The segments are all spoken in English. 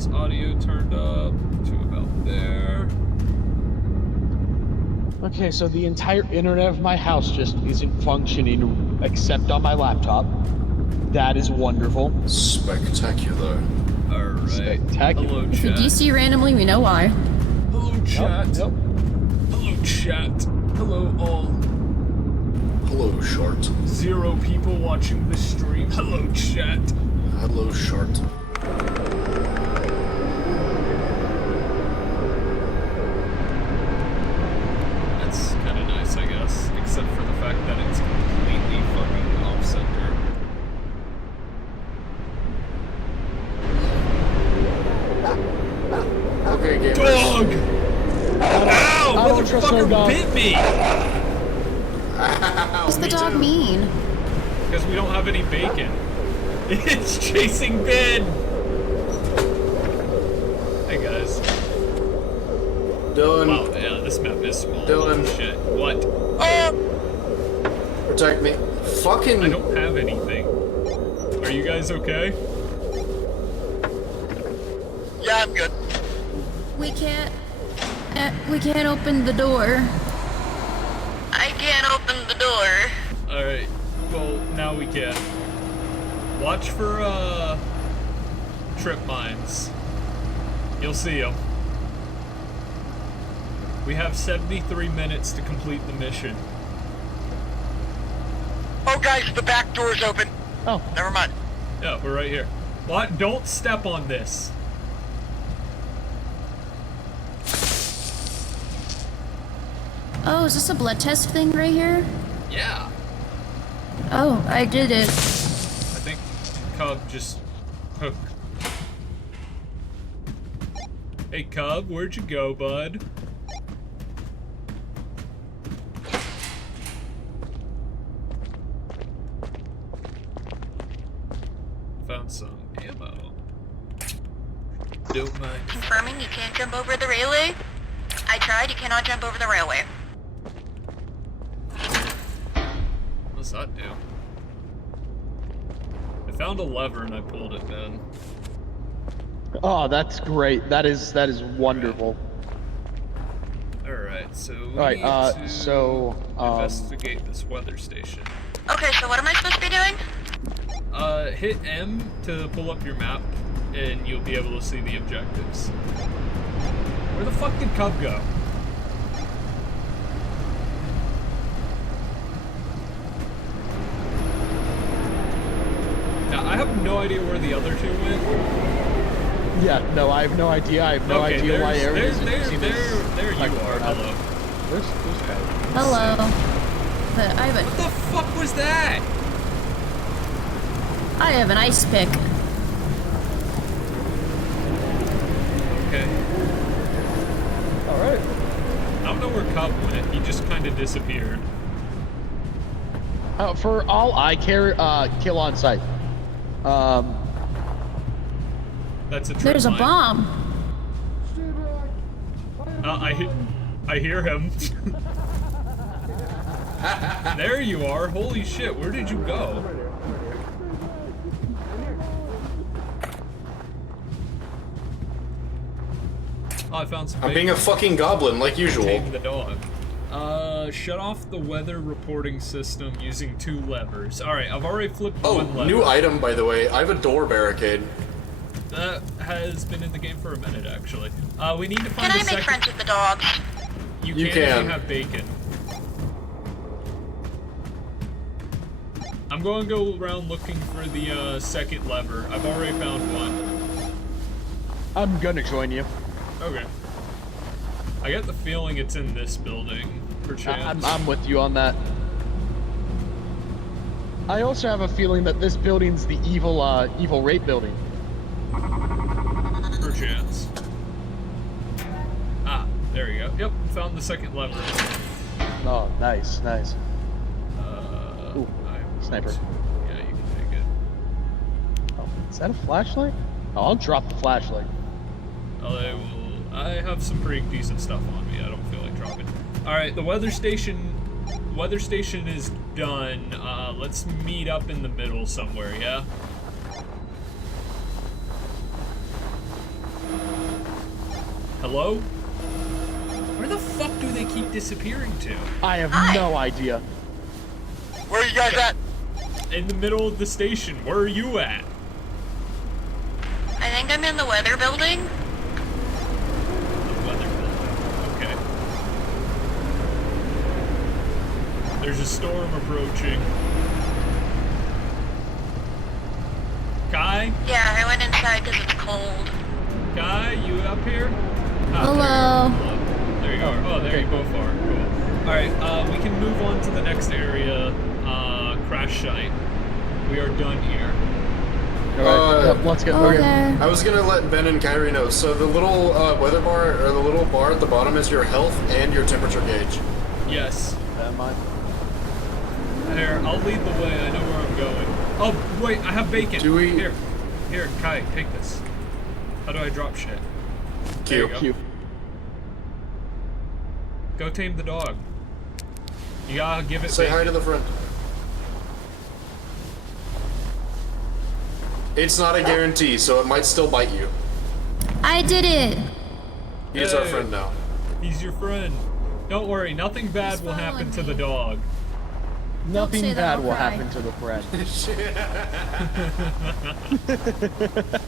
Max audio turned up to about there. Okay, so the entire internet of my house just isn't functioning except on my laptop. That is wonderful. Spectacular. Alright. Spectacular. Hello, If we chat. DC randomly, we know why. Hello, chat. Yep. Hello, chat. Hello, all. Hello, Shart. 0 people watching the stream. Hello, chat. Hello, Shart. That's kind of nice, I guess. Except for the fact that it's completely fucking off-center. Okay, gamers. Dog! Ow! I don't trust no Motherfucker dog. bit me! What's the me dog too. mean? Because we don't have any bacon. It's chasing Ben! Hey guys. Dylan, Wow, yeah, this map is small. Dylan. Holy shit. What? protect me. Fucking. I don't have anything. Are you guys okay? Yeah, I'm good. We can't open the door. I can't open the door. Alright. Well, now we can. Watch for, trip mines. You'll see them. We have 73 minutes to complete the mission. Oh, guys, the back door's open. Oh, Never mind. Yeah, we're right here. What? Don't step on this. Oh, is this a blood test thing right here? Yeah. Oh, I did it. I think Cub just hooked. Hey Cub, where'd you go, bud? Found some ammo. Don't mind. Confirming you can't jump over the railway. I tried, you cannot jump over the railway. What's that do? I found a lever and I pulled it, man. oh, that's great. That is wonderful. Alright, so we All right, need to so, investigate this weather station. Okay, so what am I supposed to be doing? Hit M to pull up your map, and you'll be able to see the objectives. Where the fuck did Cub go? Now, I have no idea where the other two went. Yeah, no, I have no idea. I have no Okay, idea why there areas. you like, are. Hello. Where's guy? Hello. But I What the fuck was that? have an ice pick. Okay. All right. I don't know where Cub went. He just kind of disappeared. For all I care, kill on sight. That's a trip There's a mine. bomb. I hear him. There you are. Holy shit, where did you go? Oh, I found some I'm bacon. being a fucking goblin, like usual. Tame the dog. Shut off the weather reporting system using 2 levers. Alright, I've already flipped Oh, one lever. new item, by the way. I have a door barricade. That has been in the game for a minute, actually. We need to find Can a I make second... friends with the dogs? You You can if can. you have bacon. I'm going to go around looking for the second lever. I've already found one. I'm gonna join you. Okay. I get the feeling it's in this building, perchance. I'm with you on that. I also have a feeling that this building's the evil rape building. Perchance. Ah, there you go. Yep, found the second lever. Oh, nice, nice. Ooh, I'm- sniper. Yeah, you can take it. Oh, is that a flashlight? Oh, I'll drop the flashlight. I have some pretty decent stuff on me. I don't feel like dropping. Alright, the weather station is done. Let's meet up in the middle somewhere, yeah? Hello? Where the fuck do they keep disappearing to? I have no idea. Where are you guys at? In the middle of the station. Where are you at? I think I'm in the weather building. The weather building. Okay. There's a storm approaching. Kai? Yeah, I went inside because it's cold. Kai, you up here? Hello. There you are. Oh, there you both are. Cool. Alright, we can move on to the next area, crash site. We are done here. Alright, yep, let's get Okay. I was gonna let Ben and Kyrie know. So the little weather bar, or the little bar at the bottom is your health and your temperature gauge. Yes. Am I? Here, I'll lead the way. I know where I'm going. Oh, wait, I have bacon. Do we- Here, Kai, take this. How do I drop shit? There you Q. go. Q. Go tame the dog. You gotta give it Say bacon. hi to the friend. It's not a guarantee, so it might still bite you. I did it. He's our Yay. friend now. He's your friend. Don't worry, nothing bad He's will happen to following the me. dog. Nothing say that, bad I'll will cry. happen to the friend.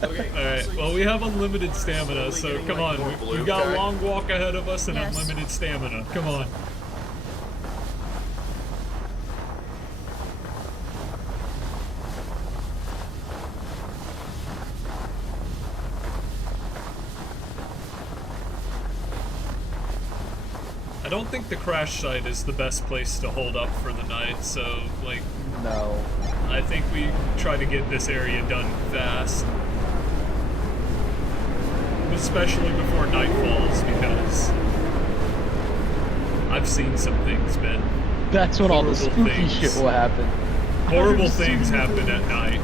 Okay. Alright, well, we have unlimited stamina, so come on. We've got a long walk ahead of us and Yes. unlimited stamina. Come on. I don't think the crash site is the best place to hold up for the night, so, like, No. I think we try to get this area done fast. Especially before night falls, because I've seen some things, Ben. That's when all the Horrible spooky things. shit will happen. Horrible things happen at night.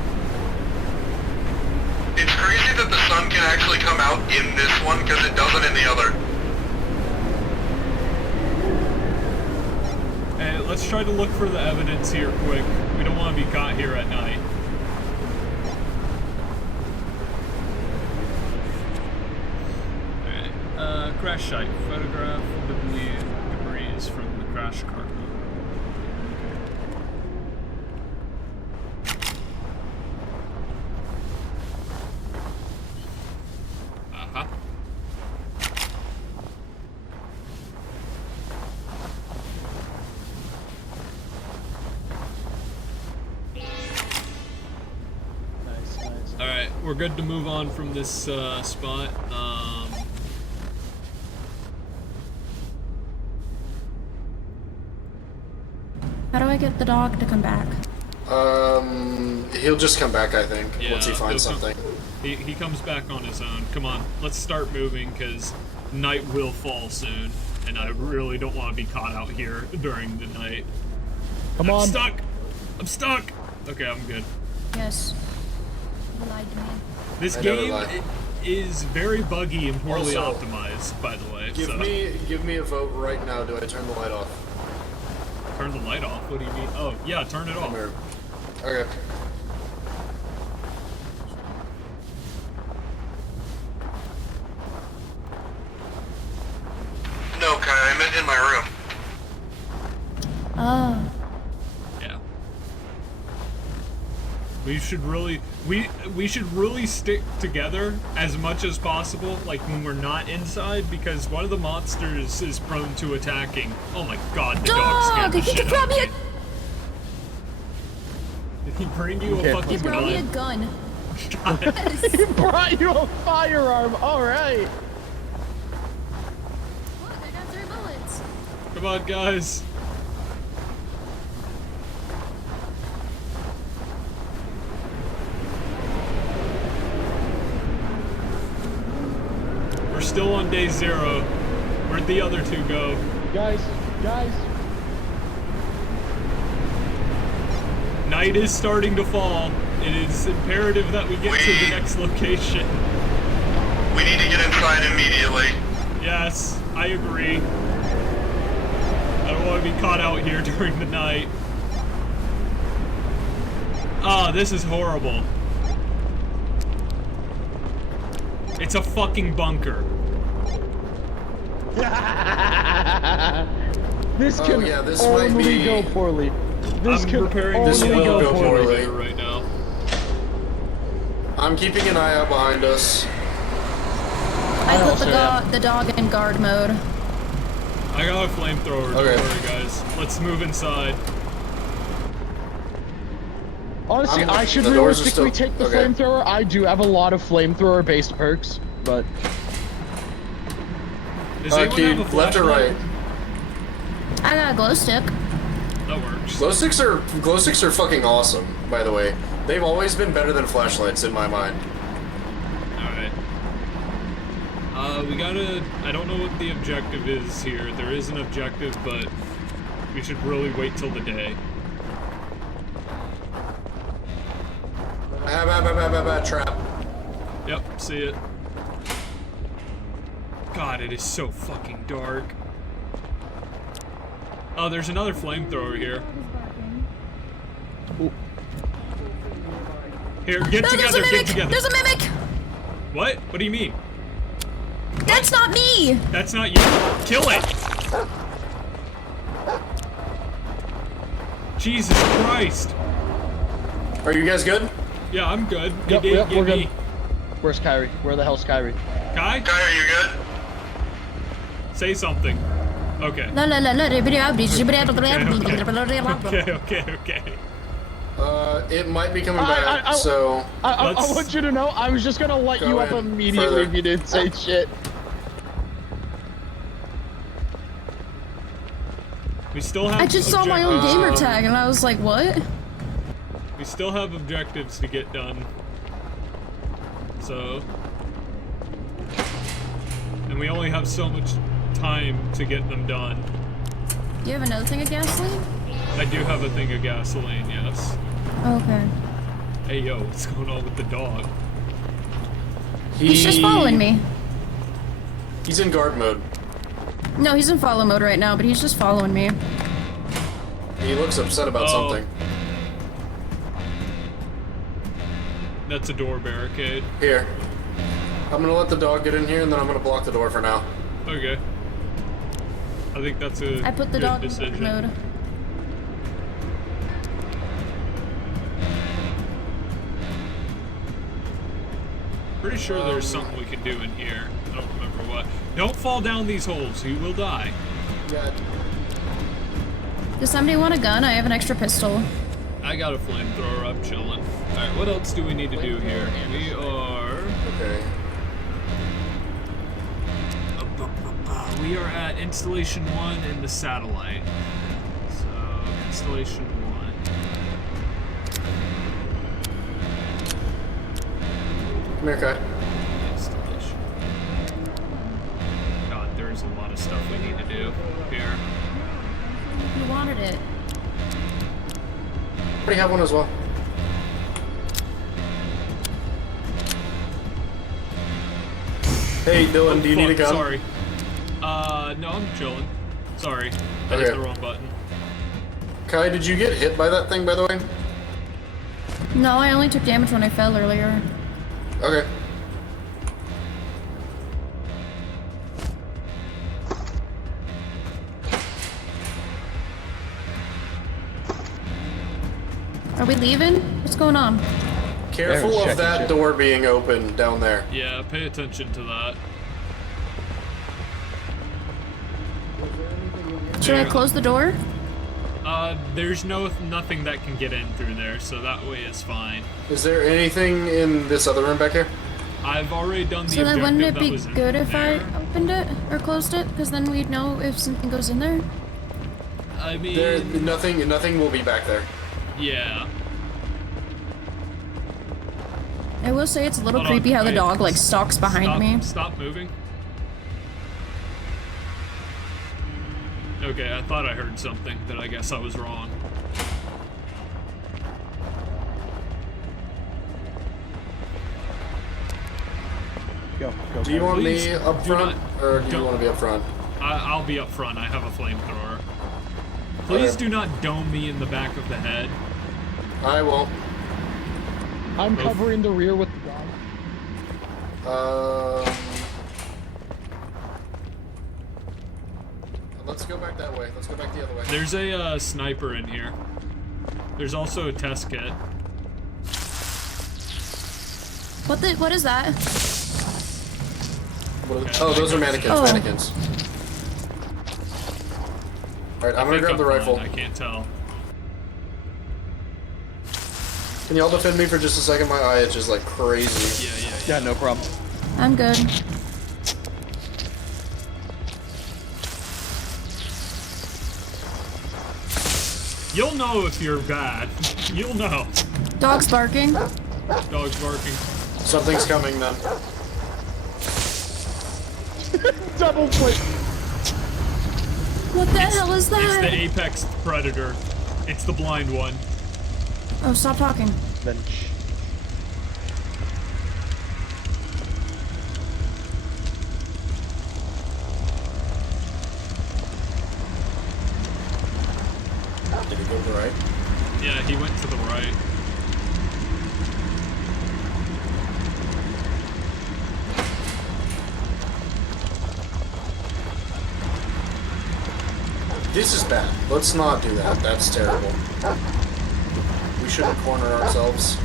It's crazy that the sun can actually come out in this one because it doesn't in the other. Hey, let's try to look for the evidence here quick. We don't want to be caught here at night. Alright, crash site. Photograph the debris from the crash cargo. Uh-huh. Nice, nice. Alright, we're good to move on from this spot. How do I get the dog to come back? He'll just come back, I think, Yeah, once he finds he'll come- something. He comes back on his own. Come on, let's start moving, because night will fall soon, and I really don't want to be caught out here during the night. Come on. I'm stuck! I'm stuck! Okay, I'm good. Yes. You lied to me. This I never game lie. is very buggy and poorly Also, optimized, by the way. Give so. me a vote right now. Do I turn the light off? Turn the light off? What do you mean? Oh, yeah, turn it off. Come here. Okay. No, Kai, I meant in my room. Oh. Yeah. We should really stick together as much as possible, like when we're not inside, because one of the monsters is prone to attacking. Oh my god, the dog scared the He shit brought out me of me. Did he bring you Okay. a He fucking brought me a gun? gun. He brought you a firearm. All right. Look, I got 3 bullets. Come on, guys. We're still on day 0. Where'd the other 2 go? Guys. Night is starting to fall. It is imperative that we get to the next location. We need to get inside immediately. Yes, I agree. I don't want to be caught out here during the night. Ah, this is horrible. It's a fucking bunker. This Oh, can yeah, this might only be- go poorly. This I'm can preparing only This will go go poorly. poorly. right now. I'm keeping an eye out behind us. I put also am. the dog in guard mode. I got a flamethrower, Okay. don't worry guys. Let's move inside. Honestly, I'm- I should the doors are realistically still- take the okay. flamethrower. I do have a lot of flamethrower-based perks, but Does anyone Keith, have a left or flashlight? right? I got a glow stick. That works. Glow sticks are fucking awesome, by the way. They've always been better than flashlights in my mind. Alright. We gotta... I don't know what the objective is here. There is an objective, but we should really wait till the day. Trap. Yep, see it. God, it is so fucking dark. Oh, there's another flamethrower here. Here, get No, there's a together, get mimic! together. There's a mimic! What? What do you mean? That's not me! That's not you. Kill it! Jesus Christ. Are you guys good? Yeah, I'm good. Yep, It did yep, get we're good. me. Where's Kyrie? Where the hell's Kyrie? Kai, Guy, are you good? say something. Okay. La la la la Okay, okay. It might be coming I- back, I- so... I Let's- want you to know, I was just gonna light Go you up in immediately further. if you didn't say shit. We still have I just saw my own gamer tag and I was like, what? We still have objectives to get done. So... And we only have so much time to get them done. Do you have another thing of gasoline? I do have a thing of gasoline, yes. Okay. Hey yo, what's going on with the dog? He's just following me. He's in guard mode. No, he's in follow mode right now, but he's just following me. He looks upset about Oh. something. That's a door barricade. Here. I'm gonna let the dog get in here, and then I'm gonna block the door for now. Okay. I think that's a I put the good dog in decision. guard mode. Pretty sure there's something we can do in here. I don't remember what. Don't fall down these holes. You will die. Yeah. Does somebody want a gun? I have an extra pistol. I got a flamethrower. I'm chilling. Alright, what else do we need to do here? We are... Okay. We are at Installation 1 in the satellite. So, Installation 1. Come here, Kai. Installation. God, there's a lot of stuff we need to do here. You wanted it. Already have one as well. Hey, Dylan, do you need a gun? Sorry. No, I'm chilling. Sorry. I hit Okay. the wrong button. Kai, did you get hit by that thing, by the way? No, I only took damage when I fell earlier. Okay. Are we leaving? What's going on? Careful Aaron's of checking that shit. door being open down there. Yeah, pay attention to that. Should I close the door? There's nothing that can get in through there, so that way is fine. Is there anything in this other room back here? I've already done the So then objective wouldn't it that be was in good if I there. opened it or closed it? Because then we'd know if something goes in there. I mean, There, nothing will be back there. yeah. I will say it's a little Hold on, creepy how the wait. dog like stalks behind Stop, me. Stop moving. Okay, I thought I heard something, but I guess I was wrong. Go. Do you want Please, me up do front, not- or do you don't- want to be up front? I'll be up front. I have a flamethrower. Please Okay. do not dome me in the back of the head. I won't. I'm Both. covering the rear with the dog. go back that way. Let's go back the other way. There's a sniper in here. There's also a test kit. What is that? Oh, those are mannequins. Oh. Mannequins. All right, I'm gonna grab the rifle. I can't tell. Can y'all defend me for just a second? My eye itches like crazy. Yeah, no problem. I'm good. You'll know if you're bad. You'll know. Dog's barking. Dog's barking. Something's coming then. Double click. What the hell is It's the that? apex predator. It's the blind one. Oh, stop talking. Bench. Did he go to the right? Yeah, he went to the right. This is bad. Let's not do that. That's terrible. We shouldn't corner ourselves.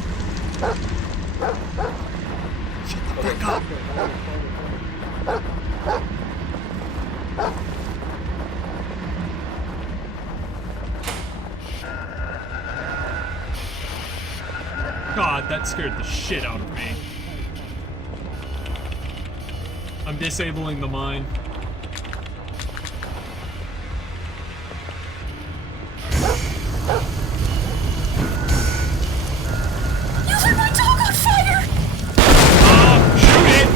God, that scared the shit out of me. I'm disabling the mine. You lit my dog on fire! Shoot it!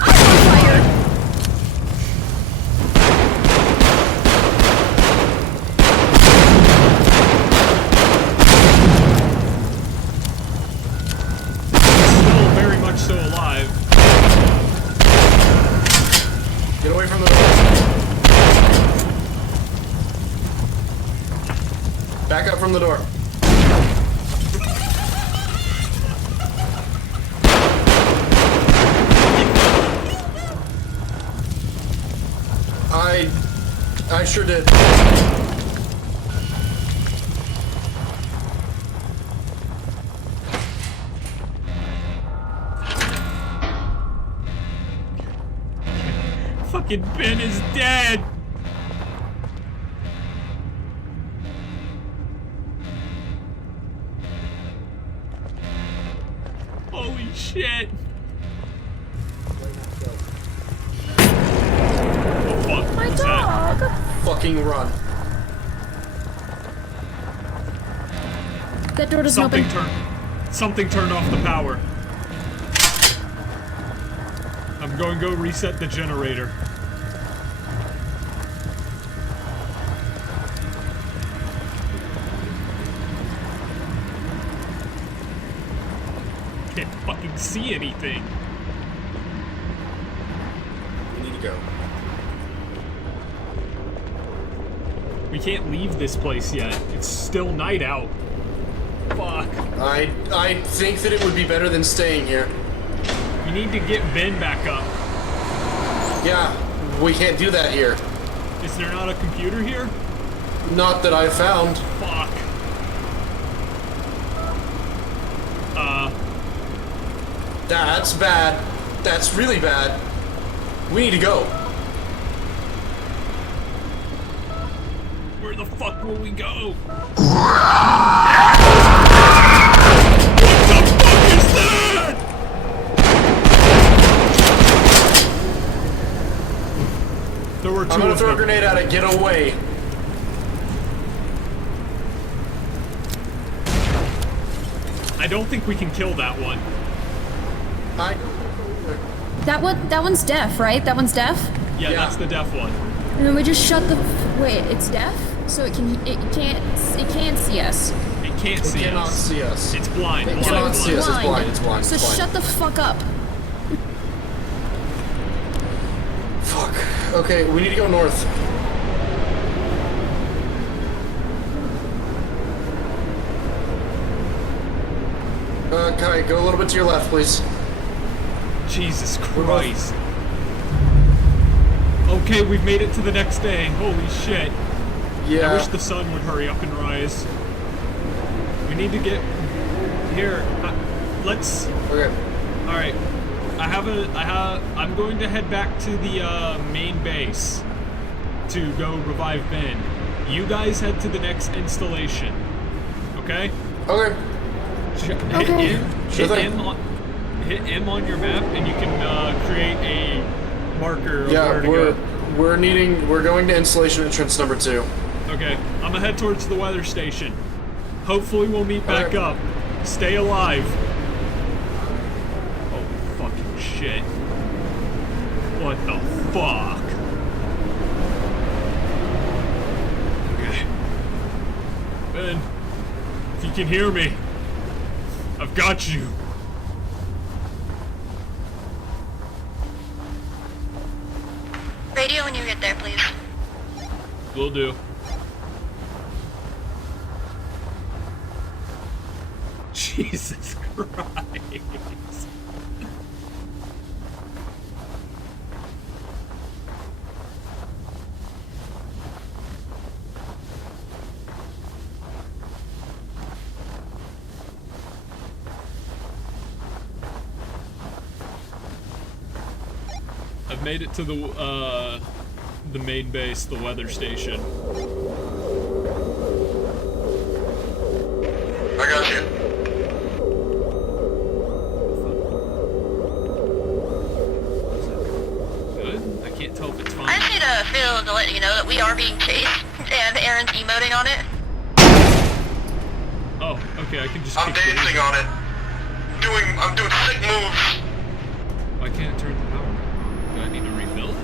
I'm on fire! Still very much so alive. Get away from the door. Back up from the door. I sure did. Fucking Ben is dead! Holy shit! Oh fuck, My what's that? dog! Fucking run. That door doesn't open. Something turned off the power. I'm going to go reset the generator. Can't fucking see anything. We need to go. We can't leave this place yet. It's still night out. Fuck. I think that it would be better than staying here. We need to get Ben back up. Yeah, we can't do that here. Is there not a computer here? Not that I found. Fuck. That's bad. That's really bad. We need to go. Where the fuck will we go? There were two I'm gonna of throw a them. grenade at it. Get away. I don't think we can kill that one. That one's deaf, right? That one's deaf? Yeah, Yeah. that's the deaf one. And then we just shut the wait, it's deaf? So it can't see us. It can't see Cannot us. see us. It's blind. It blind, cannot blind. see us. It's blind. It's blind. So It's blind. shut the fuck up. Fuck. Okay, we need to go north. Kai, go a little bit to your left, please. Jesus Christ. Okay, we've made it to the next day. Holy shit. Yeah. I wish the sun would hurry up and rise. We need to get here. Let's. Okay. All right. I'm going to head back to the main base to go revive Ben. You guys head to the next installation. Okay? Okay. Hit Sure thing. M on your map, and you can create a marker of Yeah, where to go. we're going to installation entrance number 2. Okay, I'm gonna head towards the weather station. Hopefully we'll meet back Okay. up. Stay alive. Oh, fucking shit. What the fuck? Okay. Ben, if you can hear me, I've got you. Radio when you get there, please. Will do. Jesus Christ. I've made it to the main base, the weather station. I got you. Good? I can't tell if it's I fine. just need a feel to let you know that we are being chased, and Aaron's emoting on it. Oh, okay, I can just I'm kick the dancing engine. on it. I'm doing sick moves. Why can't it turn the power back on? Do I need to refill it?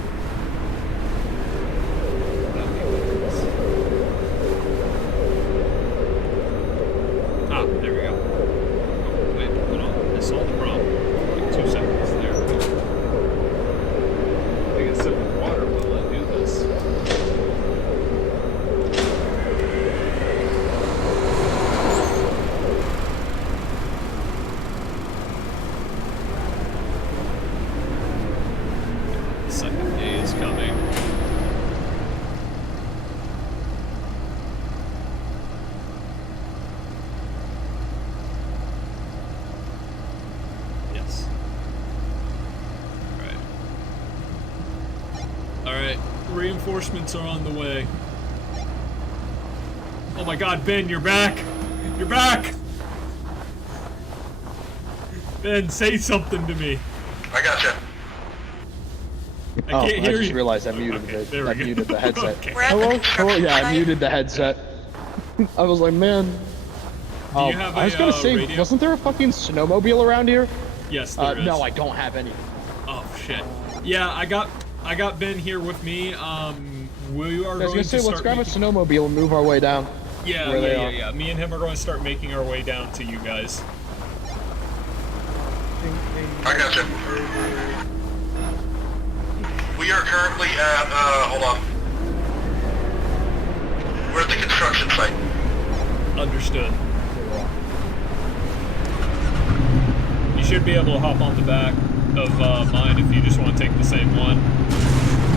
Ah, there we go. Oh, wait, hold on. I solved the problem. Like 2 seconds there. I think a sip of water will let do this. The second day is coming. Yes. Alright, reinforcements are on the way. Oh my god, Ben, you're back! You're back! Ben, say something to me. I gotcha. I can't I hear just you. realized I muted Okay, there we I go. muted the headset. Okay. We're at the Hello? construction Yeah, I site. muted the headset. I was like, man. Do you have I was a, gonna say, radio? wasn't there a fucking snowmobile around here? Yes, there is. No, I don't have any. Oh shit. Yeah, I got Ben here with me. We are I was going gonna to say, let's start grab a making... snowmobile and move our way down. Yeah, where they are. yeah. Me and him are going to start making our way down to you guys. I gotcha. We are currently at, hold on. We're at the construction site. Understood. You should be able to hop on the back of mine if you just want to take the same one.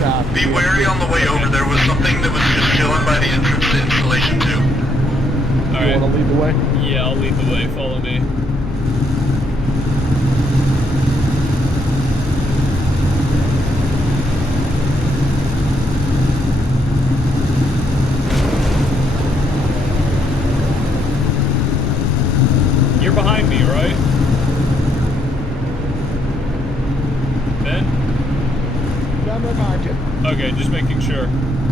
Nah, Be wary on the way over. There was something that was just chilling by the entrance to installation 2. you Alright. wanna lead the way? Yeah, I'll lead the way. Follow me. You're behind me, right? Ben? I'm behind you. Okay, just making sure.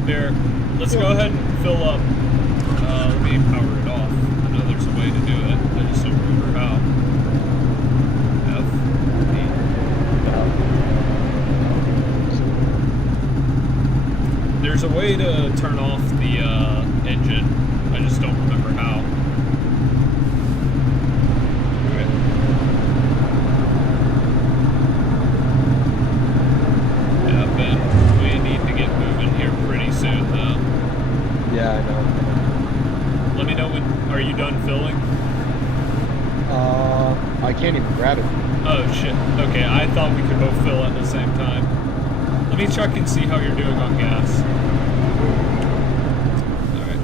Here, let's go ahead and fill up. Let me power it off. I know there's a way to do it. I just don't remember how. F. E. There's a way to turn off the engine. I just don't remember how. Okay. Yeah, Ben, we need to get moving here pretty soon, though. Yeah, I know. Let me know when. Are you done filling? I can't even grab it. Oh shit. Okay, I thought we could both fill at the same time. Let me check and see how you're doing on gas. Alright.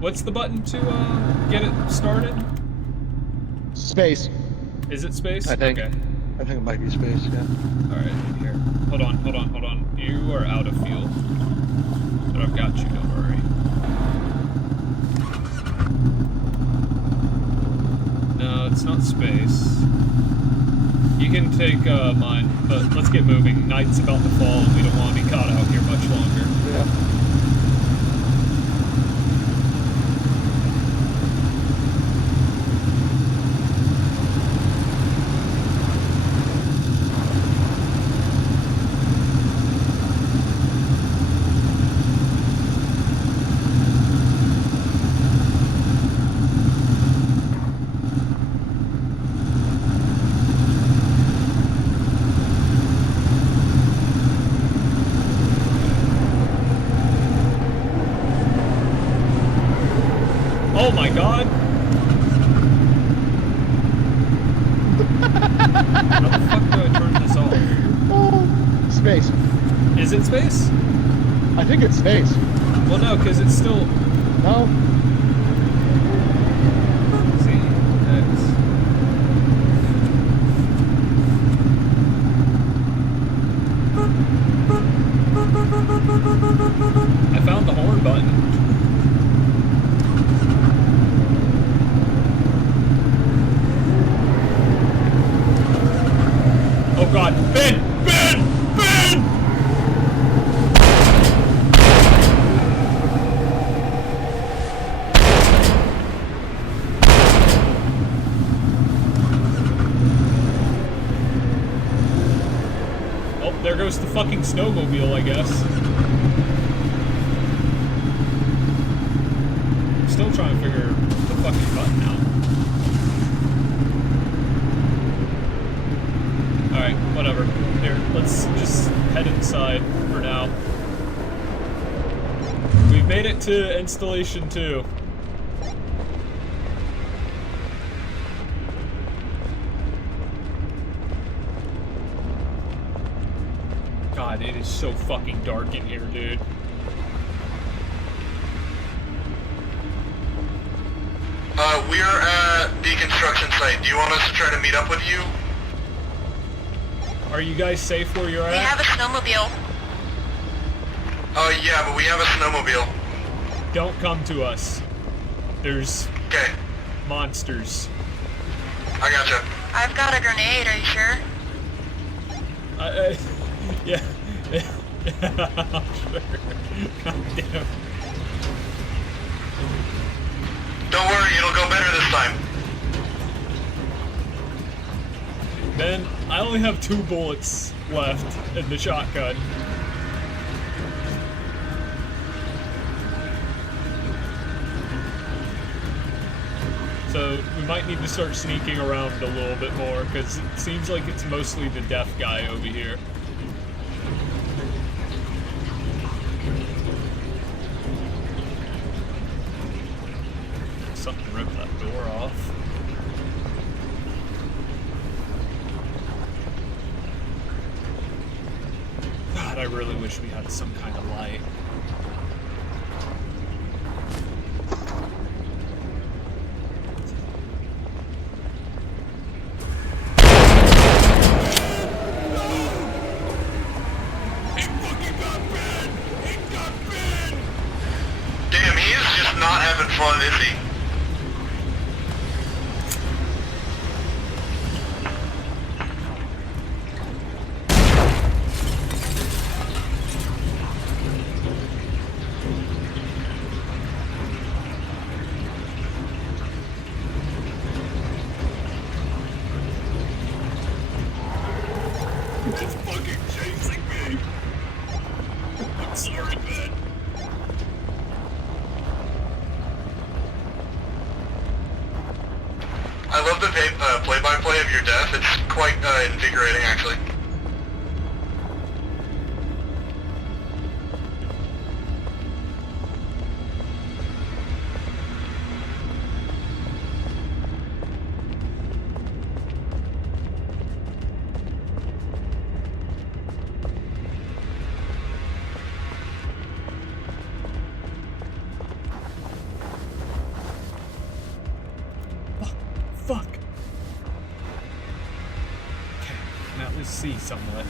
What's the button to get it started? Space. Is it space? I think. Okay. I think it might be space, yeah. Alright, here. Hold on. You are out of fuel. But I've got you, don't worry. No, it's not space. You can take mine, but let's get moving. Night's about to fall and we don't want to be caught out here much longer. Yeah. Oh my god! How the fuck do I turn this off? Space. Is it space? I think it's space. Well, no, because it's still... No? Z, X. I found the horn button. Oh god, Ben! Oh, there goes the fucking snowmobile, I guess. I'm still trying to figure the fucking button out. Alright, whatever. Here, let's just head inside for now. We've made it to installation 2. God, it is so fucking dark in here, dude. We are at the construction site. Do you want us to try to meet up with you? Are you guys safe where you're We at? have a snowmobile. Yeah, but we have a snowmobile. Don't come to us. There's Okay, monsters. I gotcha. I've got a grenade, are you sure? Yeah. I'm sure. God damn. Don't worry, it'll go better this time. Ben, I only have 2 bullets left in the shotgun. So we might need to start sneaking around a little bit more, because it seems like it's mostly the deaf guy over here. Something ripped that door off. God, I really wish we had some kind of light. Damn, he is just not having fun, is he? It's fucking chasing me! I'm sorry, Ben. I love the play-by-play of your death. It's quite invigorating, actually. fuck? Okay, I can at least see somewhat.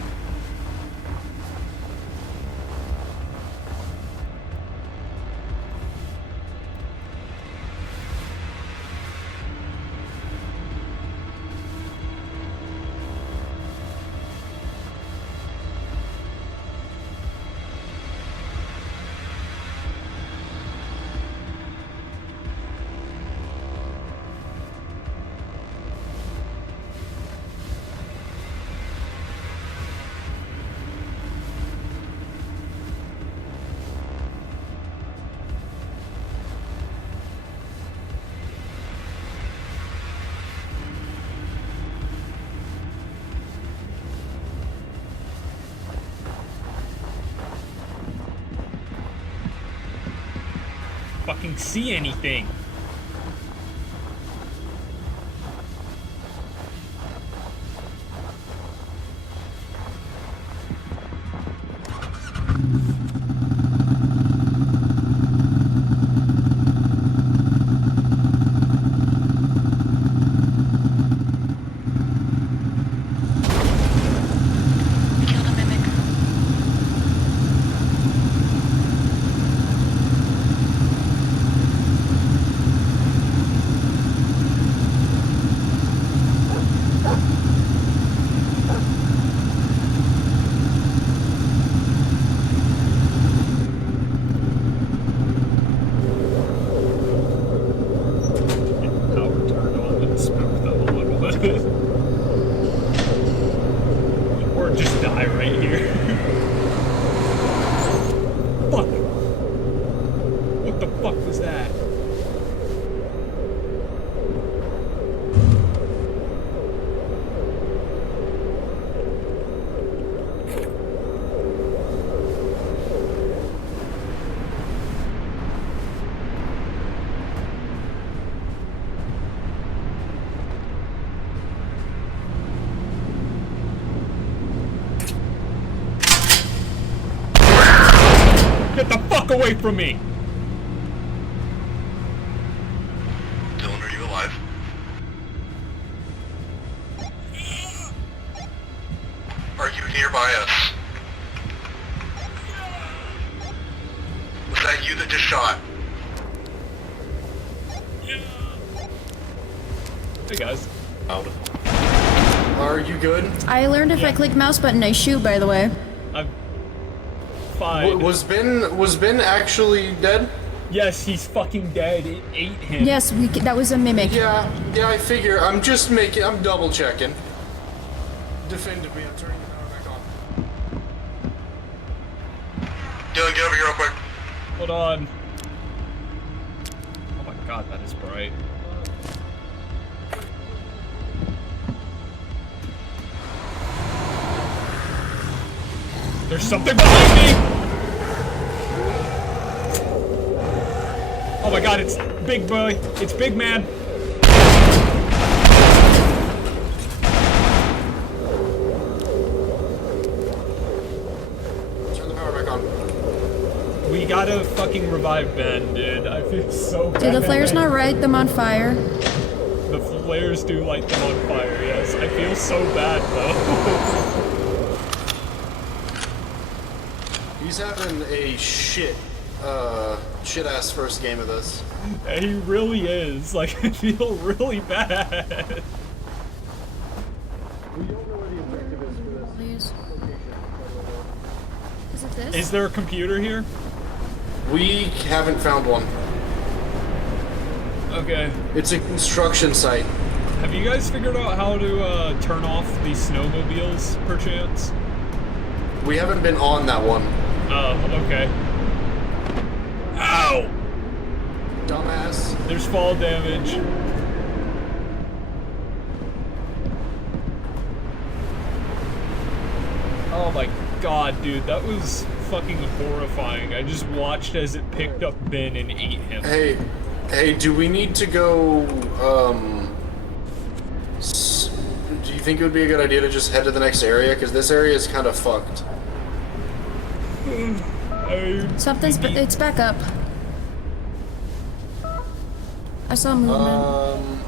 Fucking see anything. Killed a mimic. Power turned on and spooked them a little bit. Or just die right here. Fuck. What the fuck was that? Get the fuck away from me! Dylan, are you alive? Are you nearby us? Was that you that just shot? Hey guys. Are you good? I learned if I click mouse button, I shoot, by the way. I'm fine. Was Ben actually dead? Yes, he's fucking dead. It ate him. Yes, that was a mimic. Yeah, I figure. I'm double checking. Defended me. I'm turning the power back on. Dylan, get over here real quick. Hold on. Oh my god, that is bright. There's something behind me! Oh my god, it's Big Boy. It's Big Man. Turn the power back on. We gotta fucking revive Ben, dude. I feel so bad. Do the flares not light them on fire? The flares do light them on fire, yes. I feel so bad, though. He's having a shit ass first game of this. He really is. Like, I feel really bad. We don't know where the objective is for this. Please. Is it this? Is there a computer here? We haven't found one. Okay. It's a construction site. Have you guys figured out how to turn off these snowmobiles, perchance? We haven't been on that one. Oh, okay. Ow! Dumbass. There's fall damage. Oh my god, dude, that was fucking horrifying. I just watched as it picked up Ben and ate him. Hey, do we need to go, do you think it would be a good idea to just head to the next area? Because this area is kind of fucked. It's back up. I saw movement.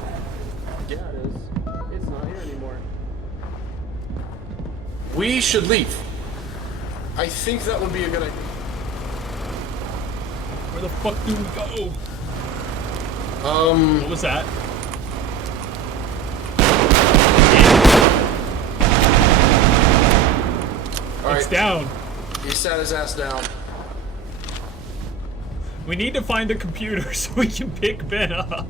Yeah, it is. It's not here anymore. We should leave. I think that would be a good idea. Where the fuck do we go? What was that? Alright. It's down. He sat his ass down. We need to find a computer so we can pick Ben up.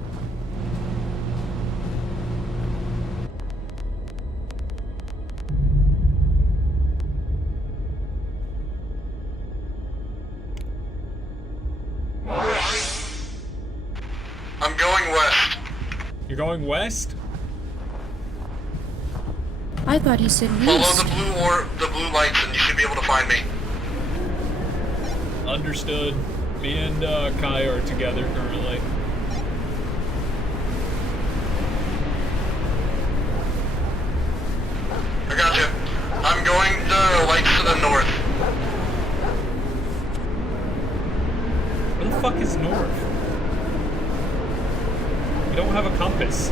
I'm going west. You're going west? I thought he said Follow east. the blue lights, and you should be able to find me. Understood. Me and Kai are together currently. I got you. I'm going the lights to the north. Where the fuck is north? We don't have a compass.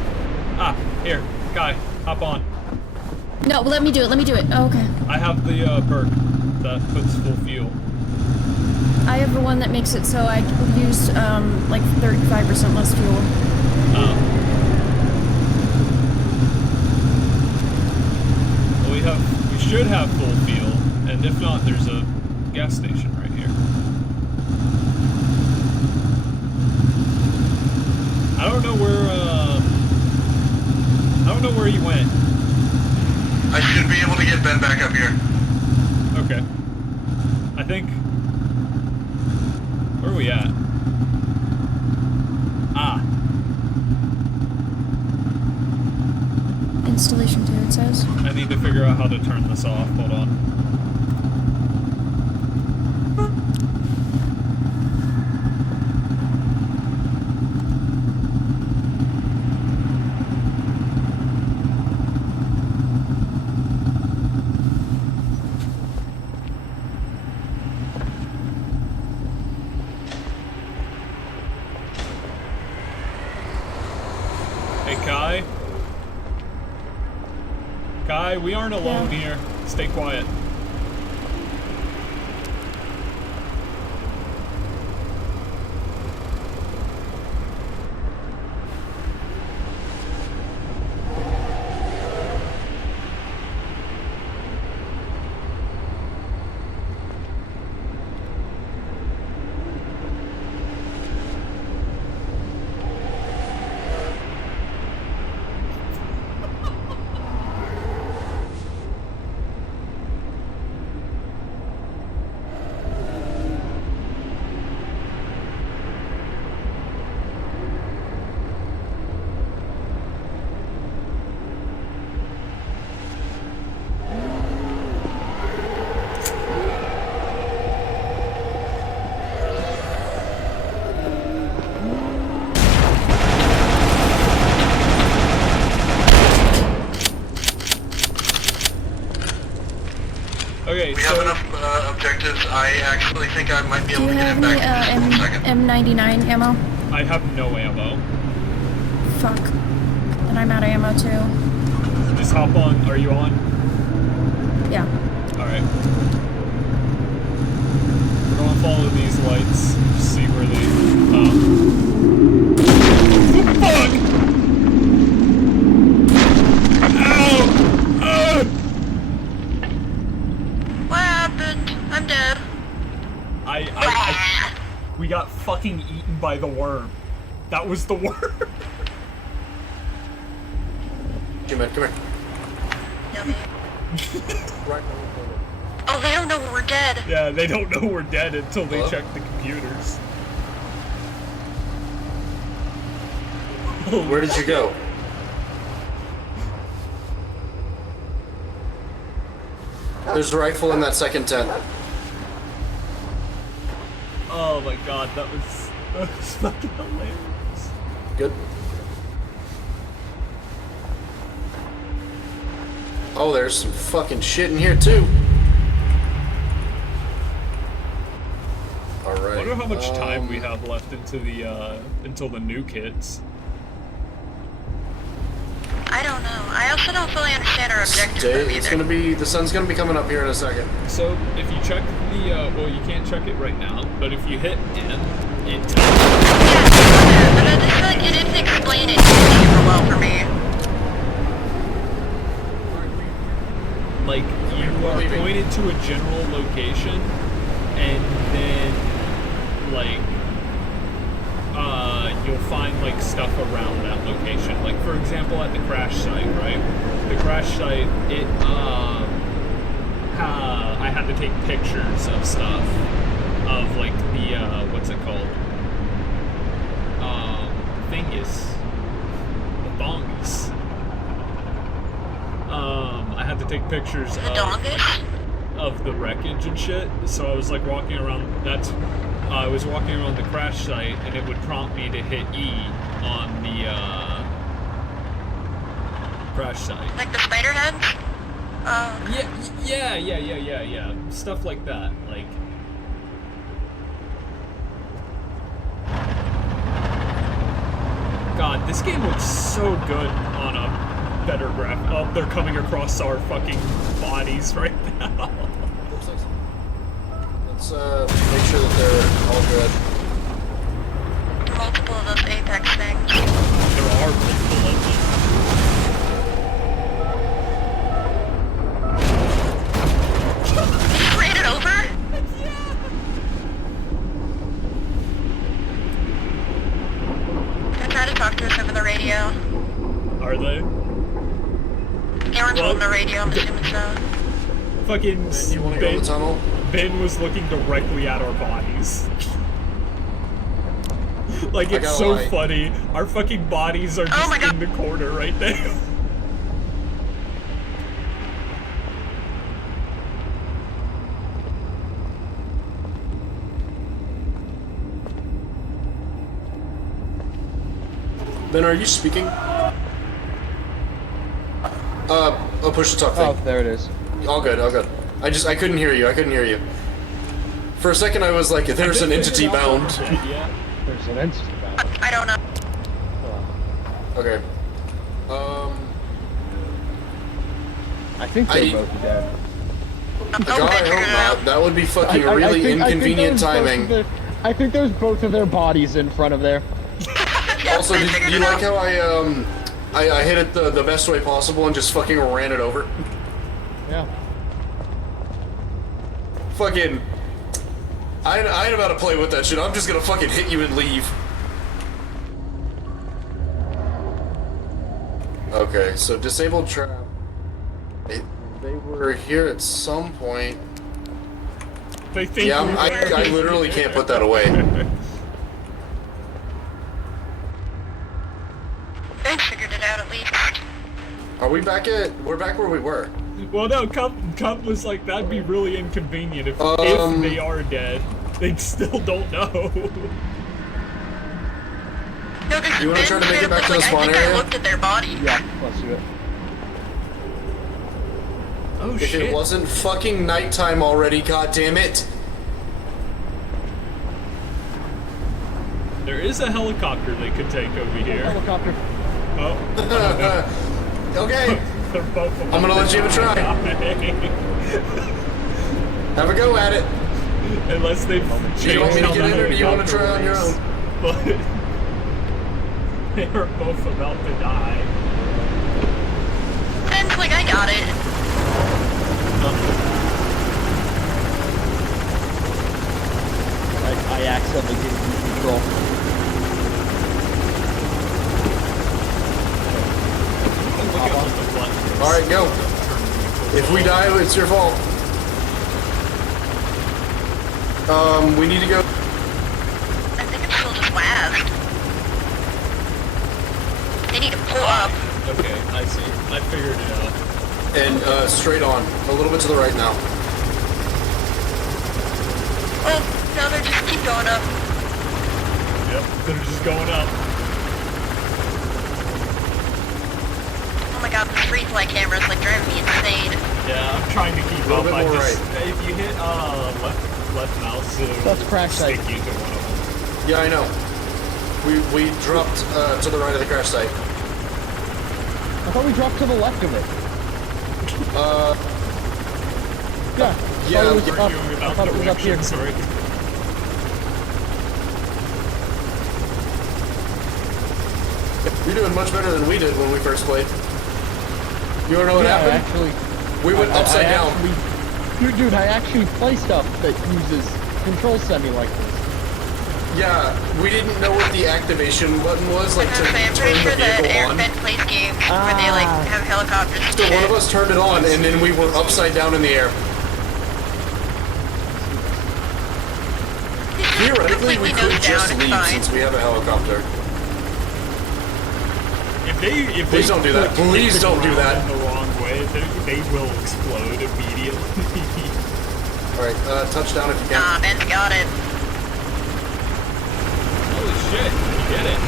Ah, here, Kai, hop on. No, let me do it. Let me do it. Oh, okay. I have the perk that puts full fuel. I have the one that makes it so I use like 35% less fuel. Well, we should have full fuel, and if not, there's a gas station right here. I don't know where he went. I should be able to get Ben back up here. Okay. I think... Where are we at? Ah. Installation 2, it says. I need to figure out how to turn this off. Hold on. Hey, Kai? Kai, we aren't alone here. Stay quiet. Okay, We have enough objectives. I actually think I might be Do able you to get have him any back in just 1 second. M99 ammo? I have no ammo. Fuck. And I'm out of ammo too. Just hop on. Are you on? Yeah. Alright. We're gonna follow these lights. See where they... Fuck! Ow! What happened? I'm dead. We got fucking eaten by the worm. That was the worm. Come here. Yummy. Right. Oh, they don't know we're dead. Yeah, they don't know we're dead until they Hello? check the computers. Where did you go? There's a rifle in that second tent. Oh my god, that was fucking hilarious. Good. Oh, there's some fucking shit in here too. All I right. wonder how much time we have left into the until the new kits. don't fully understand our objective It's gonna be, the sun's gonna be coming up here in a second. So if you check the, well, you can't check it right now, but if you hit N, it tells Yeah, but I just feel like it didn't explain it super well for me. like you are pointed to a general location, and then like you'll find like stuff around that location. Like for example, at the crash site, right? The crash site, it I had to take pictures of stuff of like the what's it called? Thingus. The dongus. I had to take pictures of the wreckage and shit. So I was like walking around. I was walking around the crash site, and it would prompt me to hit E on the crash site. Like the spider heads? Yeah. Stuff like that. Like. God, this game looks so good on a better graph. Oh, they're coming across our fucking bodies right now. Let's make sure that they're all good. Multiple of those Apex things. There are multiple of them. He ran it over? They're trying to talk to us over the radio. Are they? Yeah, we're on the radio, I'm assuming so. Fucking You wanna go in the tunnel? Ben was looking directly at our bodies. Like, it's gotta so lie. funny. Our fucking bodies are just my God. in the corner right there. Ben, are you speaking? I'll push the talk Oh, thing. there it is. All good, all good. I couldn't hear you, For a second I was like, there's an entity bound. Yeah. There's an entity bound. I don't know. Okay. I think they're I- both dead. God, I hope not. That would be fucking really inconvenient timing. I think there's both of their bodies in front of there. Also, do you like how I hit it the best way possible and just fucking ran it over? Yeah. Fucking... I ain't about to play with that shit. I'm just gonna fucking hit you and leave. Okay, so disabled trap. They were here at some point. They think Yeah, we were- I literally can't put that away. Ben figured it out at least. Are we back at... We're back where we were. Well, no, Cup was like, that'd be really inconvenient if they are dead. They still don't know. No, because You wanna Ben try to make it straight back up to the was like, spawn I think area? I looked at their bodies. Yeah, let's do it. Oh, If shit. it wasn't fucking nighttime already, goddammit. There is a helicopter they could take over here. Helicopter. Oh. Okay, They're both I'm gonna let you have a try. Have a go at it. Unless they've changed you want me to how get the in or do you wanna helicopter try on your works. own? But they are both about to die. Ben's like, I got it. I accidentally gave you control. Look at all the buttons. Alright, go. If we die, it's your fault. We need to go. I think it's still just last. They need to pull up. Okay, I see. I figured it out. And straight on. A little bit to the right now. Oh, no, they just keep going up. Yep, they're just going up. Oh my god, this replay camera is like driving me insane. Yeah, I'm trying to keep A little up. bit I more just, if you hit left mouse, it'll That's crash stick site. you to one of them. Yeah, I know. We dropped to the right of the crash site. I thought we dropped to the left of it. Yeah. Yeah, I thought it was you're up, Arguing I about thought it was up here. directions, right? You're doing much better than we did when we first played. You wanna know what Yeah, happened? actually. We went upside down. Dude, I actually play stuff that uses control semi like this. Yeah, we didn't know what the activation button was, like to I'm pretty turn sure the that vehicle on. Airbend plays games where they like have helicopters and So shit. one of us turned it on, and then we were upside down in the air. Theoretically, we Completely could nose just down, it's leave fine. since we have a helicopter. If Please don't do that. put Please the don't do ground that. in the wrong way, they will explode immediately. Alright, touchdown if you can. Nah, Ben's got it. Holy shit, you did it.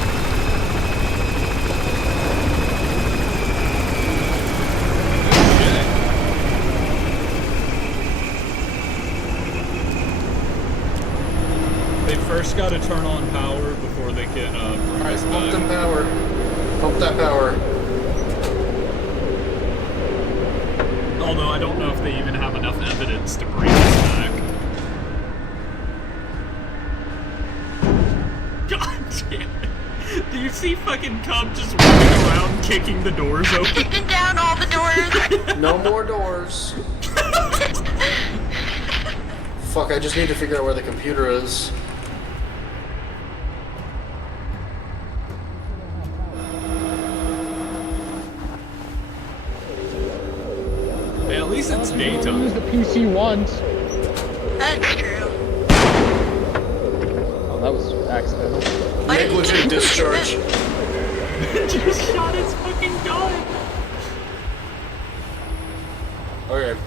They first got to turn on power before they can bring us Pump them back. power. Pump that power. Although I don't know if they even have enough evidence to bring us back. God damn it. Do you see fucking Cub just running around kicking the doors open? Kicking down all the doors. No more doors. Fuck, I just need to figure out where the computer is. Hey, at least it's Use daytime. the PC once. That's true. Oh, that was accidental. Why did you Negligent keep discharge. Just shot his fucking gun. Okay.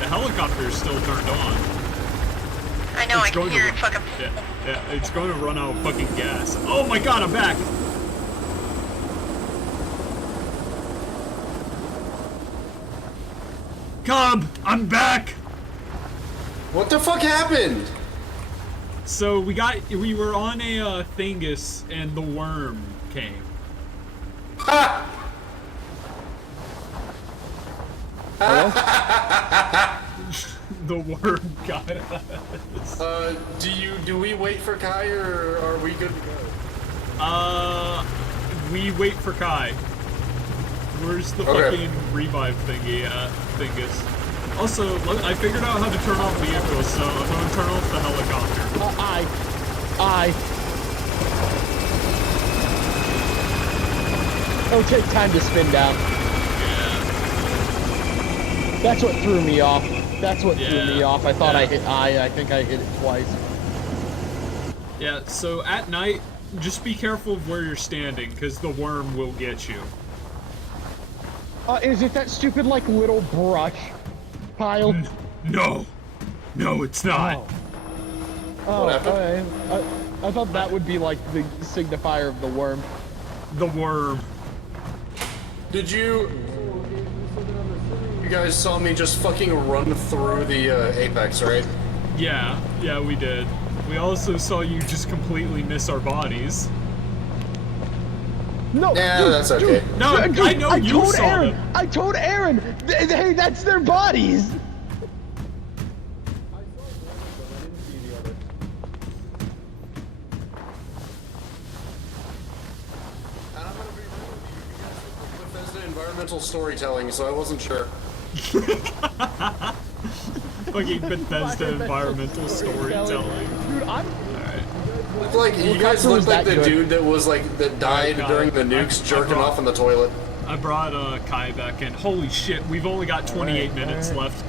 The helicopter is still turned on. I know, I It's can going hear to it fucking... Yeah, it's going to run out of fucking gas. Oh my god, I'm back! Cub, I'm back! What the fuck happened? So we were on a thingus and the worm came. Ha! The worm got us. Do we wait for Kai or are we good to go? We wait for Kai. Where's the Okay. fucking revive thingy thingus? Also, I figured out how to turn off vehicles, so I'm going to turn off the helicopter. It'll take time to spin down. That's what threw me off. That's what threw me off. I thought I hit I think I hit it twice. Yeah, so at night, just be careful of where you're standing, because the worm will get you. Is it that stupid, like, little brush pile? No! No, it's not! Oh, What happened? okay. I thought that would be, like, the signifier of the worm. The worm. Did you... You guys saw me just fucking run through the apex, right? Yeah, we did. We also saw you just completely miss our bodies. No, Yeah, dude, that's okay. dude, No, dude, I know you told saw Aaron, them. I told Aaron, hey, that's their bodies. And I'm gonna be real with you, you guys look like Bethesda environmental storytelling, so I wasn't sure. Fucking Bethesda environmental storytelling. Dude, I'm. Looked like you guys Helicopter looked was like that the good. dude that was like that died God. during the nukes I jerking brought- off in the toilet. I brought Kai back in. Holy shit, we've only got 28 minutes left.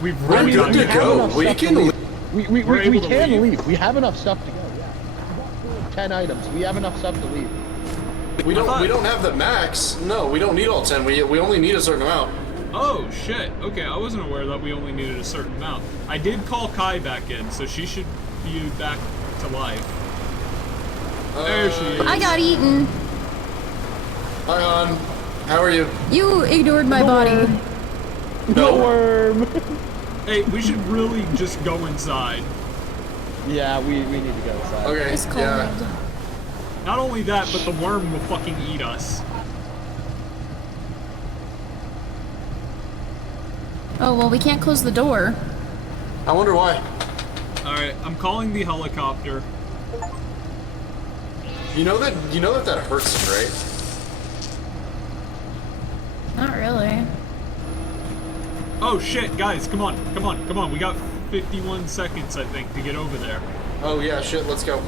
We've We're really good to got go. enough We stuff to can leave. We We're able to can leave. leave. We have enough stuff to go. Yeah. 10 items. We have enough stuff to leave. We thought- don't have the max. No, we don't need all 10. We only need a certain amount. Oh shit. Okay, I wasn't aware that we only needed a certain amount. I did call Kai back in, so she should be back to life. There she is. I got eaten. Hi, on. How are you? You ignored my body. No. Worm. Hey, we should really just go inside. Yeah, we need to go inside. Okay. It's cold. Yeah. Not only that, but the worm will fucking eat us. Oh, well, we can't close the door. I wonder why. Alright, I'm calling the helicopter. You know that hurts him, right? Not really. Oh shit, guys, come on. We got 51 seconds, I think, to get over there. Oh yeah, shit, let's go.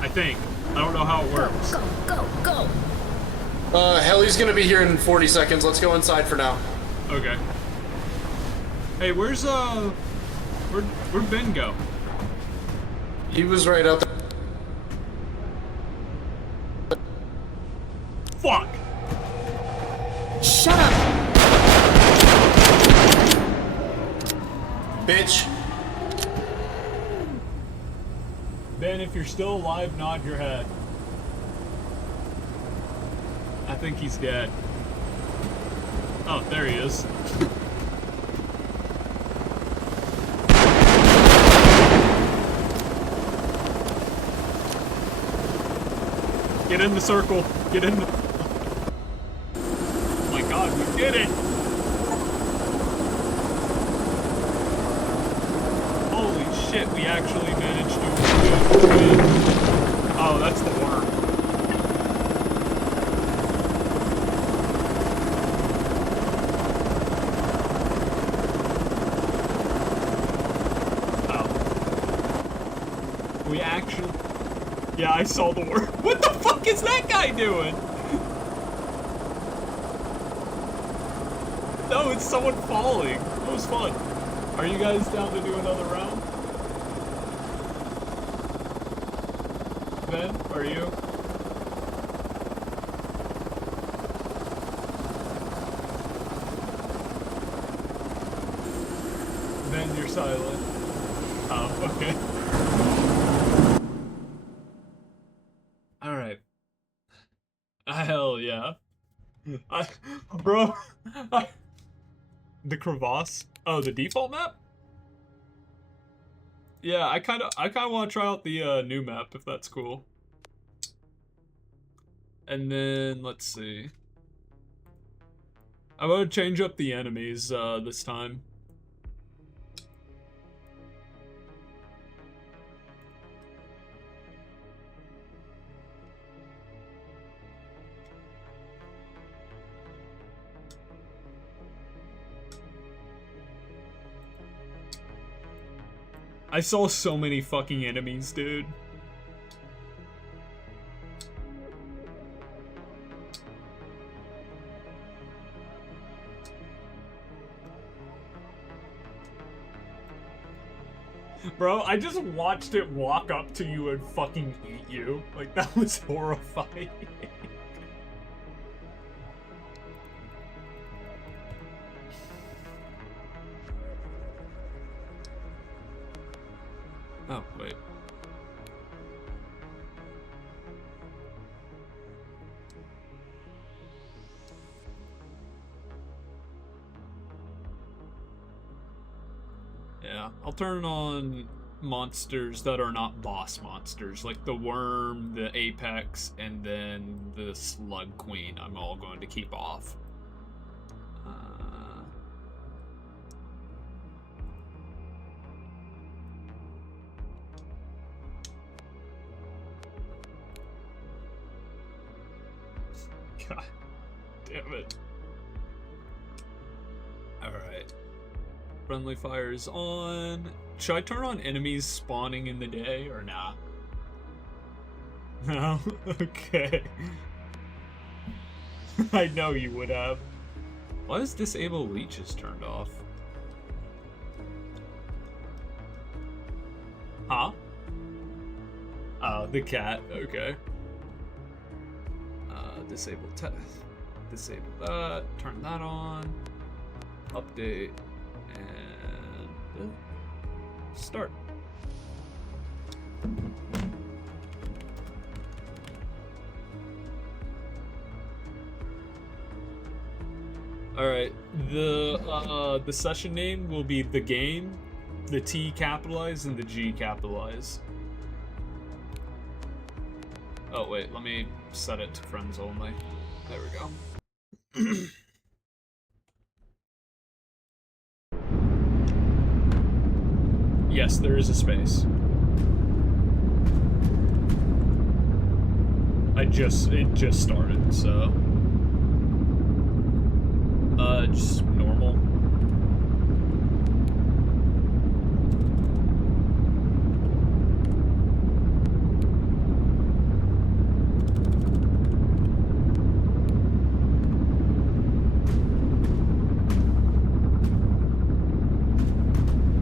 I think. I don't know how it works. Go. Heli's gonna be here in 40 seconds. Let's go inside for now. Okay. Hey, where'd Ben go? He was right out there. Fuck! Shut up. Bitch. Ben, if you're still alive, nod your head. I think he's dead. Oh, there he is. Get in the circle. Get in the... Oh my god, we did it! Holy shit, we actually managed to win. Oh, that's the worm. Oh. We actually... Yeah, I saw the worm. What the fuck is that guy doing? No, it's someone falling. That was fun. Are you guys down to do another round? Ben, are you? Ben, you're silent. Oh, okay. Alright. Hell yeah. Bro, the crevasse? Oh, the default map? Yeah, I kinda want to try out the new map, if that's cool. And then, let's see. I want to change up the enemies this time. I saw so many fucking enemies, dude. Bro, I just watched it walk up to you and fucking eat you. Like, that was horrifying. Oh, wait. Yeah, I'll turn on monsters that are not boss monsters, like the worm, the apex, and then the slug queen. I'm all going to keep off. God damn it. Alright. Friendly fire is on. Should I turn on enemies spawning in the day or not? No? Okay. I know you would have. Why is disable leeches turned off? Huh? Oh, the cat. Okay. Disable that, turn that on, update, and start. Alright, the session name will be The Game, the T capitalized, and the G capitalized. Oh wait, let me set it to friends only. There we go. Yes, there is a space. It just started, so. Just normal.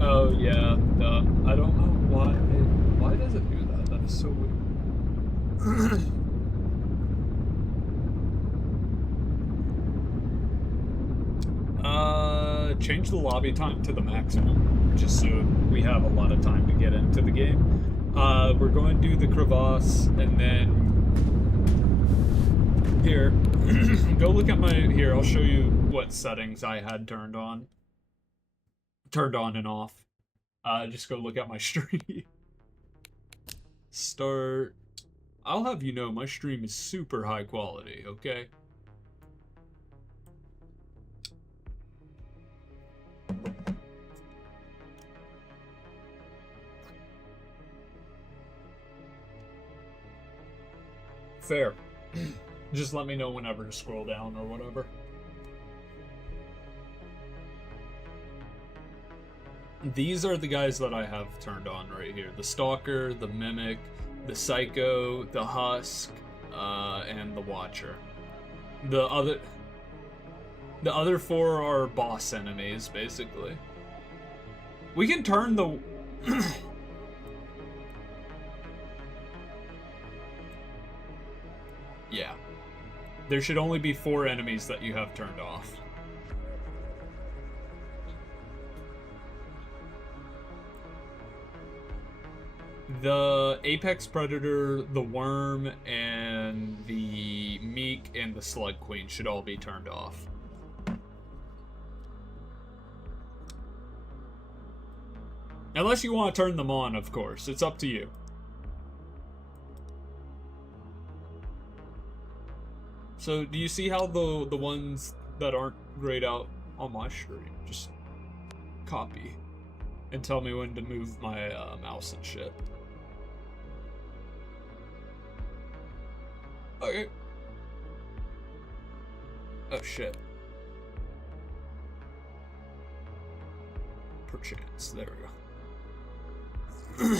Oh yeah, I don't know why does it do that? That is so weird. Change the lobby time to the maximum, just so we have a lot of time to get into the game. We're going to do the crevasse, and then here, go look at here, I'll show you what settings I had turned on and off. Just go look at my stream. Start. I'll have you know my stream is super high quality, okay? Fair. Just let me know whenever to scroll down or whatever. These are the guys that I have turned on right here. The Stalker, the Mimic, the Psycho, the Husk, and the Watcher. The other four are boss enemies, basically. We can turn the... Yeah. There should only be 4 enemies that you have turned off. The Apex Predator, the Worm, and the Meek and the Slug Queen should all be turned off. Unless you want to turn them on, of course. It's up to you. So, do you see how the ones that aren't grayed out on my stream, just copy and tell me when to move my mouse and shit. Okay. Oh shit. Perchance. There we go.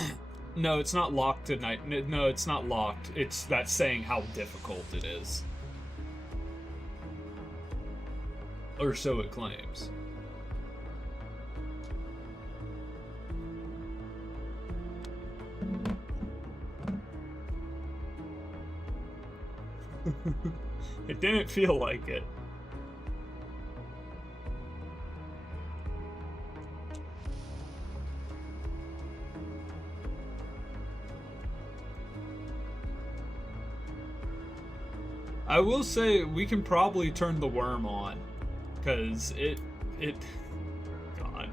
No, it's not locked tonight. No, it's not locked. It's that's saying how difficult it is. Or so it claims. It didn't feel like it. I will say we can probably turn the worm on, because it God.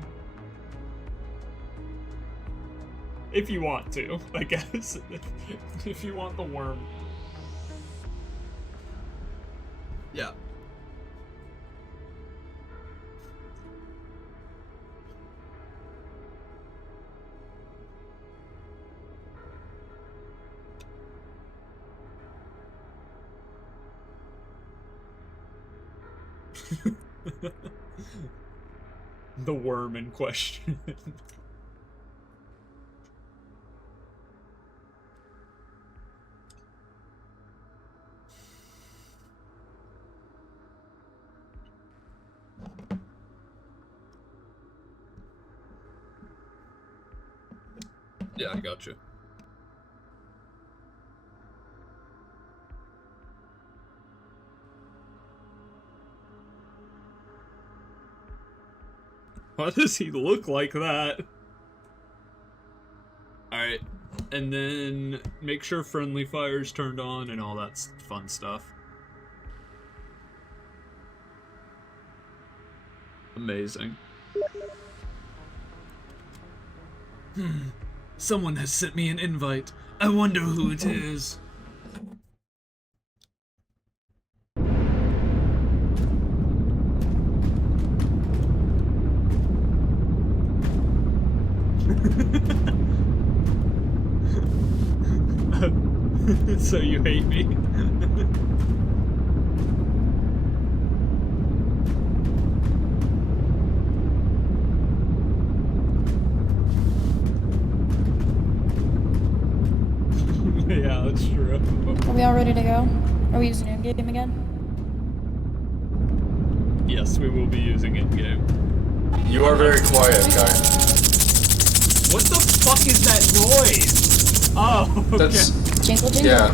If you want to, I guess. If you want the worm. Yeah. The worm in question. Yeah, I got you. Why does he look like that? Alright, and then make sure friendly fire's turned on and all that fun stuff. Amazing. Someone has sent me an invite. I wonder who it is. So you hate me? Yeah, that's true. Are we all ready to go? Are we using in-game again? Yes, we will be using in-game. You are very quiet, guy. What the fuck is that noise? Oh, okay. That's Jingle jingle. yeah.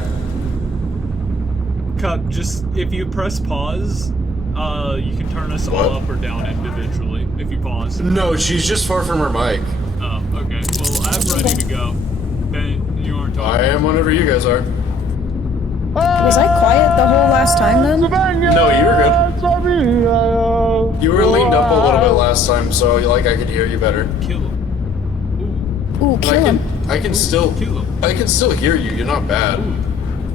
Cup, just if you press pause, you can turn us all What? up or down individually if you pause. No, she's just far from her mic. Oh, okay. Well, I'm ready to go. Ben, you aren't I talking. am whenever you guys are. Was I quiet the whole last time then? No, you were good. You were leaned up a little bit last time, so like I could hear you better. Kill him. Ooh, And kill him. I can still Kill him. I can still hear you. You're not bad.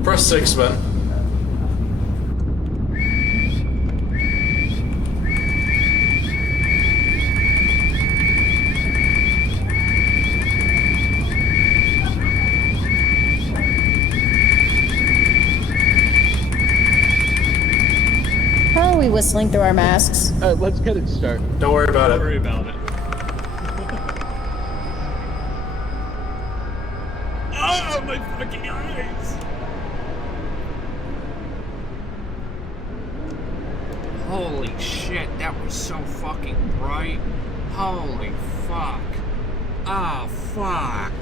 Press 6, Ben. How are we whistling through our masks? Let's get it started. Don't worry about Don't it. worry about it. Oh, my fucking eyes! Holy shit, that was so fucking bright. Holy fuck. Oh, fuck.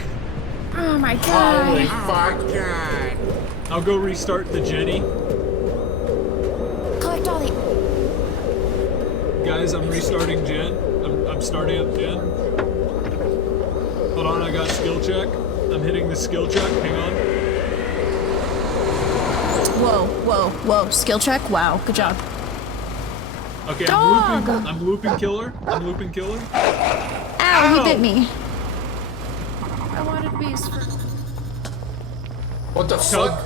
Oh my god. Holy fuck. God. I'll go restart the Jenny. Collect Ollie. Guys, I'm restarting Jen. I'm starting up Jen. Hold on, I got skill check. I'm hitting the skill check. Hang on. Whoa, whoa, whoa. Skill check? Wow, good job. Okay, Dog! I'm looping killer. I'm looping killer. Ow, he bit me. I wanted bees for... What the Tug, fuck?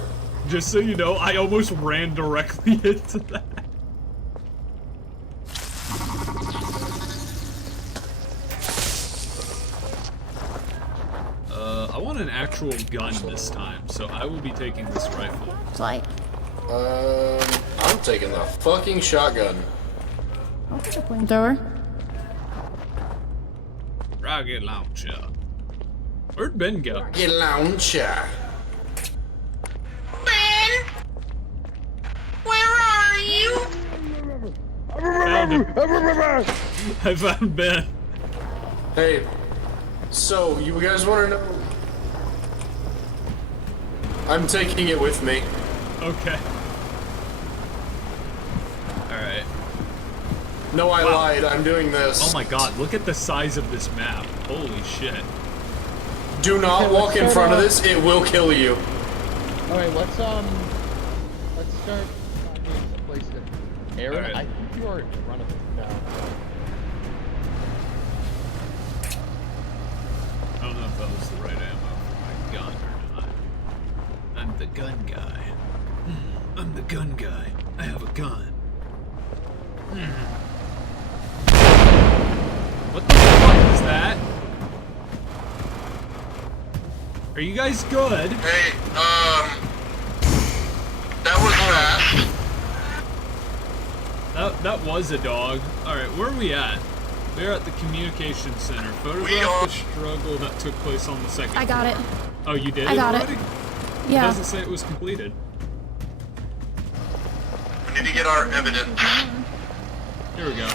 just so you know, I almost ran directly into that. I want an actual gun this time, so I will be taking this rifle. Flight. I'm taking the fucking shotgun. Okay, flamethrower. Rocket launcher. Where'd Ben go? Get launcher. Ben? Where are you? Found him. I found Ben. Hey, so you guys want to know? I'm taking it with me. Okay. Alright. No, I Wow. lied. I'm doing this. Oh my god, look at the size of this map. Holy shit. Do not Okay, walk in let's front of start this. It will kill you. All right, let's start finding a place to. Aaron, All right. I think you are in front of it now. I don't know if that was the right ammo for my gun or not. I'm the gun guy. I'm the gun guy. I have a gun. What the fuck is that? Are you guys good? Hey, that was fast. That was a dog. Alright, where are we at? We're at the communication center. We Photograph are- the struggle that took place on the second I got it. floor. Oh, you did I got it. already? It Yeah. doesn't say it was completed. We need to get our evidence. Here we go.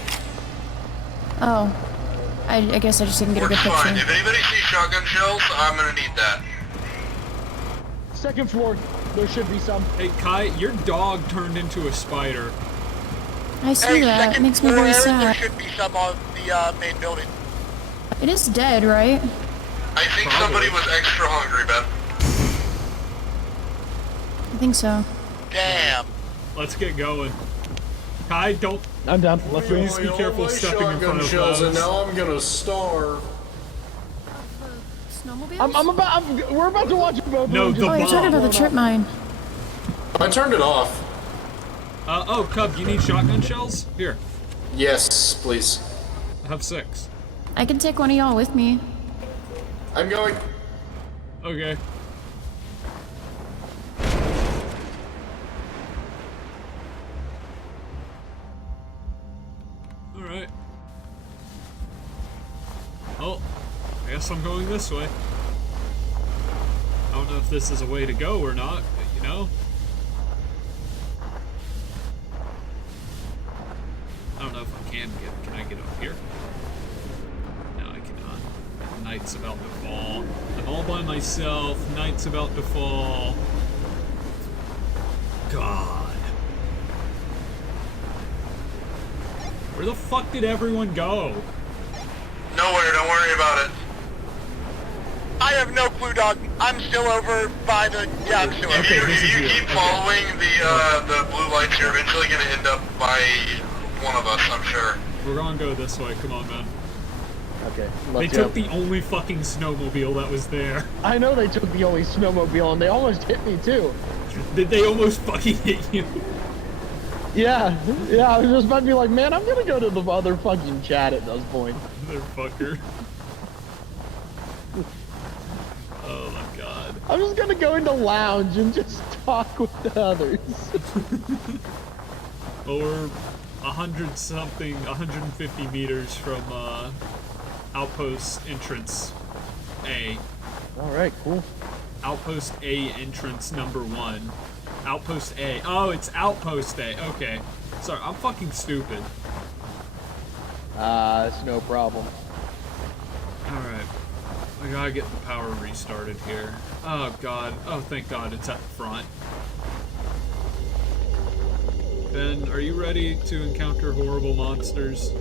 Oh. I guess I just didn't get a Works good fine. picture. If anybody sees shotgun shells, I'm gonna need that. Second floor, there should be some. Hey, Kai, your dog turned into a spider. I see that. It makes me very sad. should be some on the main building. It is dead, right? I think Probably. somebody was extra hungry, Ben. I think so. Damn. Let's get going. Kai, don't. I'm down. Let's go. Please be careful my stepping in shotgun front of shells, and those. now I'm gonna starve. Snowmobiles? We're about to watch both. No, of them the Oh, you're talking bomb. about the trip mine. I turned it off. Oh, Cub, you need shotgun shells? Here, Yes, please. I have 6. I can take one of y'all with me. I'm going. Okay. Alright. Oh, I guess I'm going this way. I don't know if this is a way to go or not, but you know. I don't know if I can I get up here? No, I cannot. Night's about to fall. I'm all by myself. Night's about to fall. God. Where the fuck did everyone go? Nowhere, don't worry about it. I have no clue, Doc. I'm still over by the dock sewer. Okay, this is If you you. keep Okay. following the blue lights, you're eventually gonna end up by one of us, I'm sure. We're gonna go this way. Come on, man. Okay, They let's took go. the only fucking snowmobile that was there. I know they took the only snowmobile and they almost hit me too. Did they almost fucking hit you? Yeah, I was just about to be like, man, I'm gonna go to the other fucking chat at this point. Motherfucker. Oh my god. I'm just gonna go into lounge and just talk with the others. Well, we're 150 meters from Outpost entrance A. Alright, cool. Outpost A entrance number 1. Outpost A. Oh, it's Outpost A. Okay. Sorry, I'm fucking stupid. It's no problem. Alright. I gotta get the power restarted here. Oh god. Oh, thank god it's at the front. Ben, are you ready to encounter horrible monsters?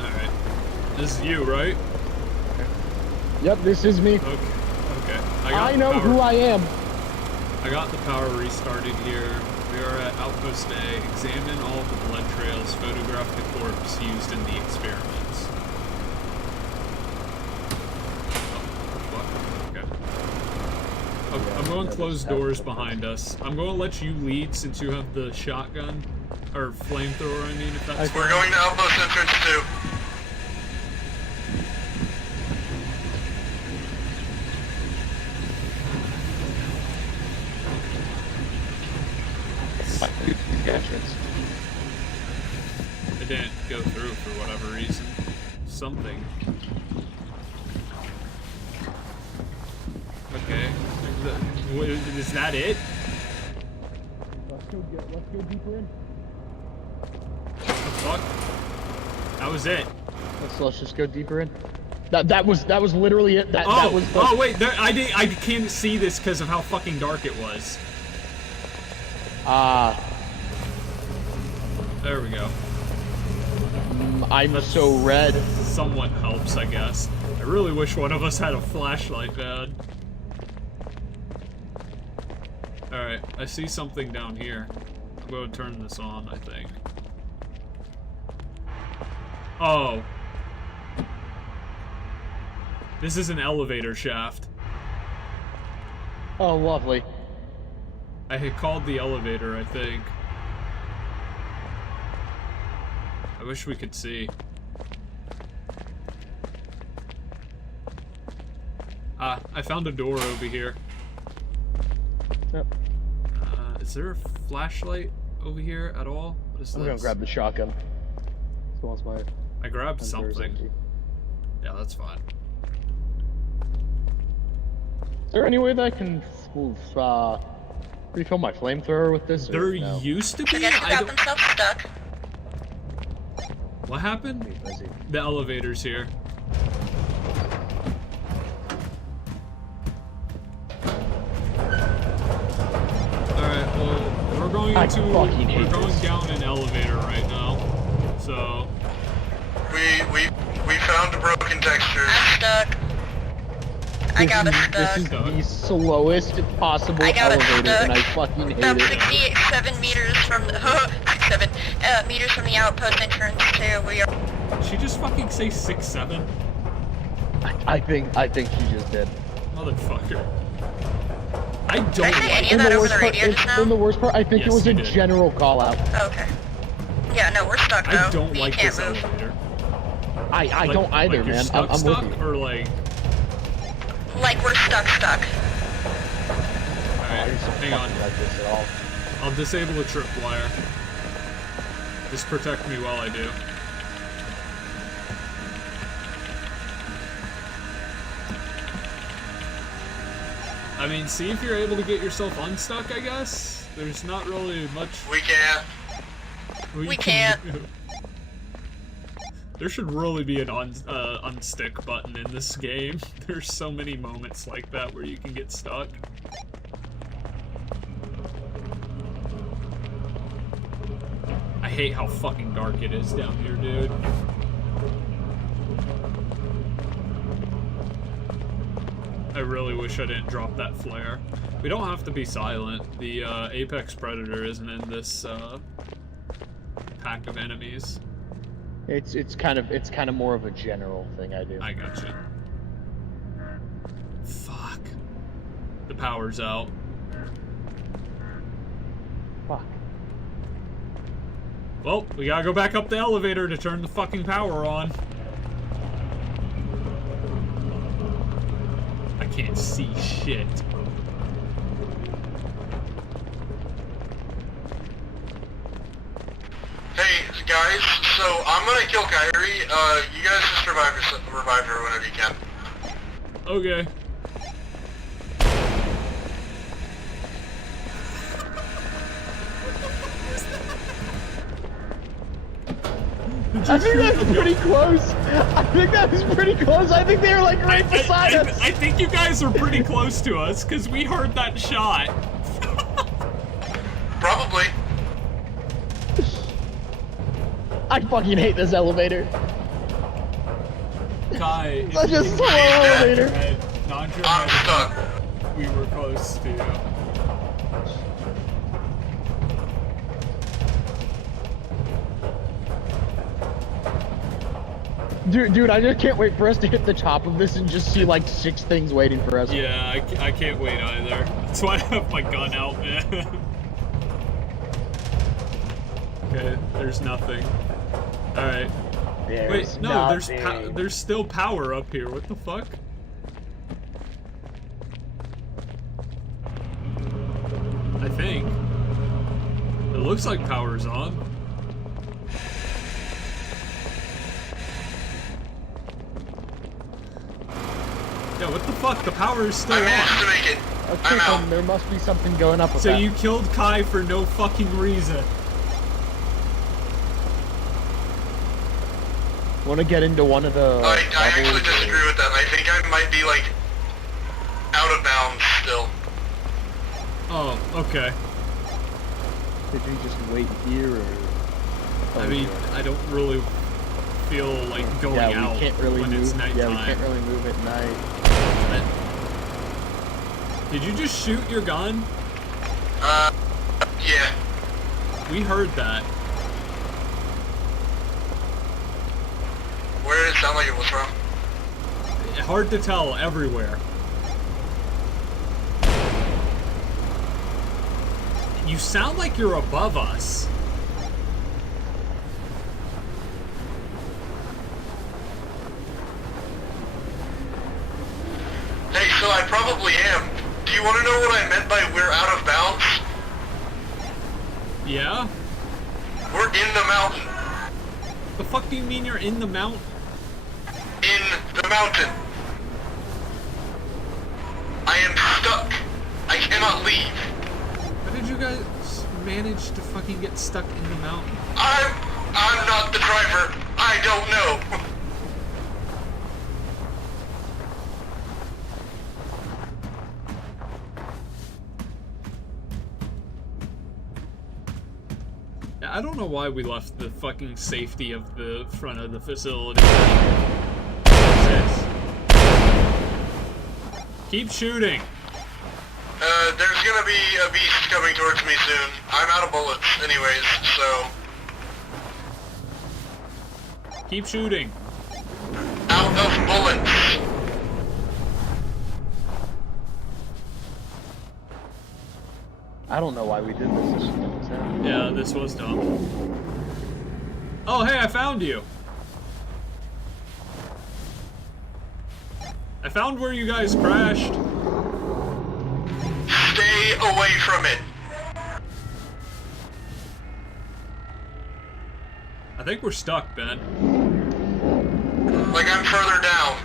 Alright. This is you, right? Yep, this is me. Okay. Okay. I know who I am. I got the power restarted here. We are at Outpost A. Examine all of the blood trails. Photograph the corpse used in the experiments. Oh, fuck. Okay. Oh, I'm going to close doors behind us. I'm going to let you lead since you have the shotgun. Or flamethrower, I mean, if that's We're going to Outpost entrance 2. Entrance. It didn't go through for whatever reason. Something. Okay. Is that it? Let's go deeper in. What the fuck? That was it. Let's just go deeper in. That was literally it. That Oh, was the, oh wait, there, I can't see this because of how fucking dark it was. There we go. I'm so red. Somewhat helps, I guess. I really wish one of us had a flashlight, man. Alright, I see something down here. I'm going to turn this on, I think. Oh. This is an elevator shaft. Oh, lovely. I had called the elevator, I think. I wish we could see. Ah, I found a door over here. Yep. Is there a flashlight over here at all? What is this? I'm gonna grab the shotgun. So once my I grabbed inventory is something. empty. Yeah, that's fine. Is there any way that I can refill my flamethrower with this? There or no? used to I be. guess he I got don't. themselves stuck. What happened? Busy. The elevator's here. Alright, well, we're going I into fucking hate we're going this. down an elevator right now. So We found broken textures. I'm stuck. I got us This is stuck. the slowest possible I got us elevator, and I stuck. fucking hate About it. 67 meters from the 67 meters from the outpost entrance to we are. did she just fucking say 6'7"? I think she just did. Motherfucker. I don't Did I say any like of that over the part, radio just now? in the worst part, I think Yes, it was you a did. general call out. Okay. Yeah, no, we're stuck though. I don't We like can't this move. elevator. I Like- don't either, like you're man. Stuck, I'm stuck, with you. or like. Like we're stuck. Alright, hang on. Like this at all. I'll disable the tripwire. Just protect me while I do. I mean, see if you're able to get yourself unstuck, I guess? There's not really much We can't. We can't. There should really be an unstick button in this game. There's so many moments like that where you can get stuck. I hate how fucking dark it is down here, dude. I really wish I didn't drop that flare. We don't have to be silent. The Apex Predator isn't in this pack of enemies. It's kind of more of a general thing I do. I gotcha. Fuck. The power's out. Fuck. Well, we gotta go back up the elevator to turn the fucking power on. I can't see shit. Hey, guys, so I'm gonna kill Kyrie. You guys just revive her whenever you can. Okay. I think that's pretty close. I think that was pretty close. I think they were like right beside us. I think you guys are pretty close to us, because we heard that shot. Probably. I fucking hate this elevator. Kai, Such a slow dead. elevator. I'm stuck. We were close to you. Dude, I just can't wait for us to hit the top of this and just see like 6 things waiting for us. Yeah, I can't wait either. That's why I have my gun out, man. Okay, there's nothing. Alright. Wait, no, there's still power up here. What the fuck? I think. It looks like power's on. Yeah, what the fuck? The power is still I on. managed to make it. Okay, I'm out. then there must be something going up with So that. you killed Kai for no fucking reason. Want to get into one of the I actually bubbles or- disagree with that. I think I might be, like, out of bounds still. Oh, okay. Did you just wait here or? I mean, I don't really feel like going yeah, out we can't really when move. it's nighttime. Yeah, we can't really move at night. Did you just shoot your gun? Yeah. We heard that. Where did it sound like it was from? Hard to tell everywhere. You sound like you're above us. Hey, so I probably am. Do you want to know what I meant by we're out of bounds? Yeah? We're in the mountain. The fuck do you mean you're in the mountain? In the mountain. I am stuck. I cannot leave. How did you guys manage to fucking get stuck in the mountain? I'm not the driver. I don't know. I don't know why we left the fucking safety of the front of the facility. Keep shooting. There's gonna be a beast coming towards me soon. I'm out of bullets anyways, so... Keep shooting. Out of bullets. I don't know why we did this. This is sad. Yeah, this was dumb. Oh, hey, I found you. I found where you guys crashed. Stay away from it. I think we're stuck, Ben. Like, I'm further down.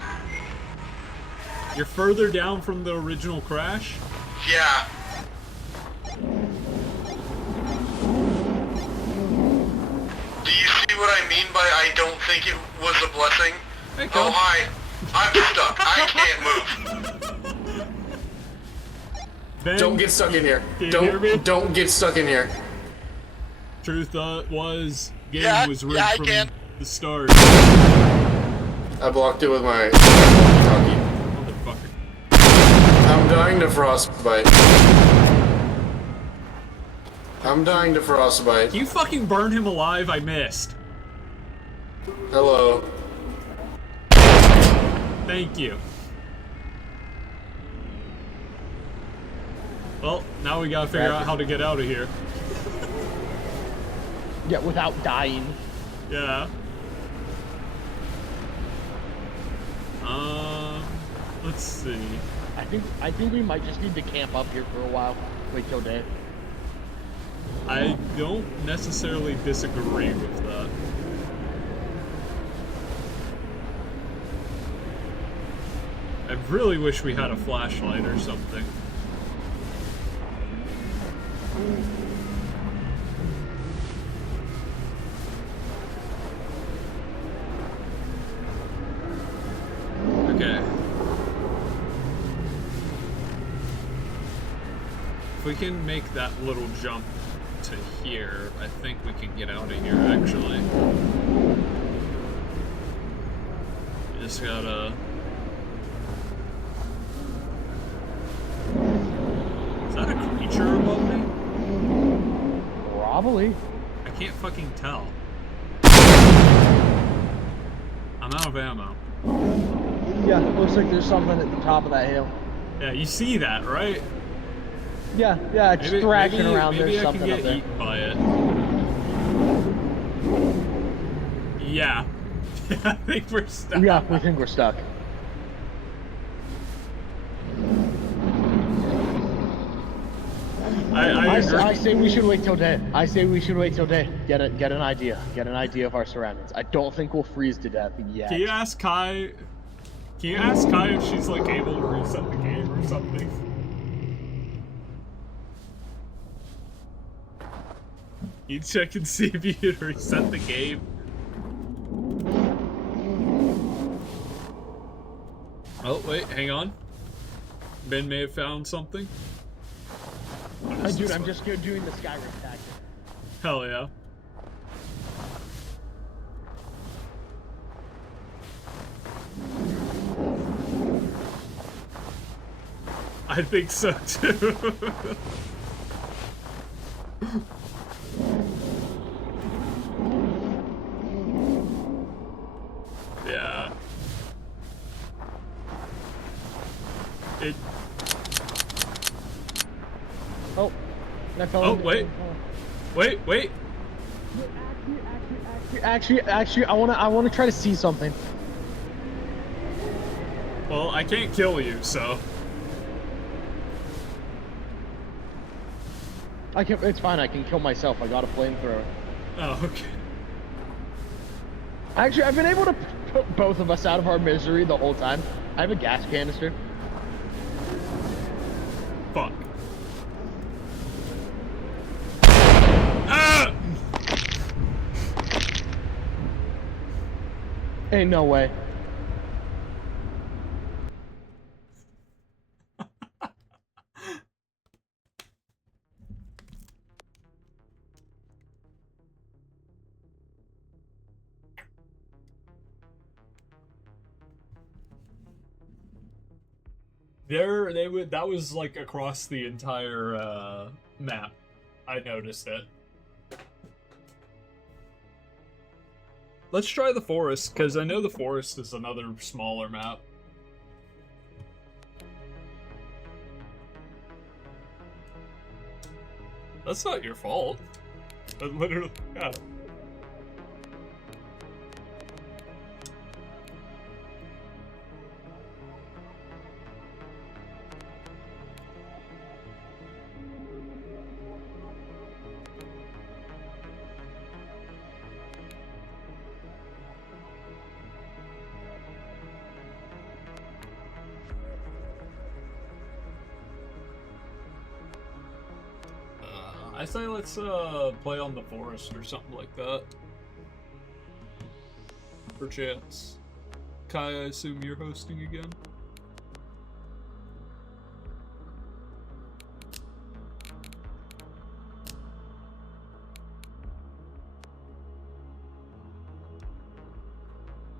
You're further down from the original crash? Yeah. Do you see what I mean by I don't think it was a blessing? Hey, Oh, Cole. hi. I'm stuck. I can't move. Ben, Don't get stuck in here. Can you hear me? Don't get stuck in here. Truth was, game Yeah, was rigged yeah, I from can. the start. I blocked it with my walkie-talkie. Motherfucker. I'm dying to frostbite. I'm dying to frostbite. Can you fucking burn him alive? I missed. Hello. Thank you. Well, now we gotta figure out how to get out of here. Yeah, without dying. Yeah. Let's see. I think we might just need to camp up here for a while. Wait till day. I don't necessarily disagree with that. I really wish we had a flashlight or something. Okay. If we can make that little jump to here, I think we can get out of here, actually. We just gotta... Is that a creature above me? Probably. I can't fucking tell. I'm out of ammo. Yeah, looks like there's something at the top of that hill. Yeah, you see that, right? Yeah, it's thrashing around. Maybe There's I can something up get there. eaten by it. Yeah. I think we're stuck. Yeah, we think we're stuck. I agree. I say we should wait till day. I say we should wait till day. Get an idea. Get an idea of our surroundings. I don't think we'll freeze to death yet. Can you ask Kai? Can you ask Kai if she's like able to reset the game or something? You check and see if you can reset the game. Oh wait, hang on. Ben may have found something. Dude, I'm just doing the Skyrim tactic. Hell yeah. I think so too. Yeah. It. Oh, I fell. Oh into- wait. Actually, I wanna try to see something. Well, I can't kill you, so. It's fine. I can kill myself. I got a flamethrower. Oh, okay. Actually, I've been able to put both of us out of our misery the whole time. I have a gas canister. Fuck. Ah! Ain't no way. That was like across the entire map. I noticed it. Let's try the forest, because I know the forest is another smaller map. That's not your fault. That literally, yeah. I say let's play on the forest or something like that. Perchance. Kai, I assume you're hosting again?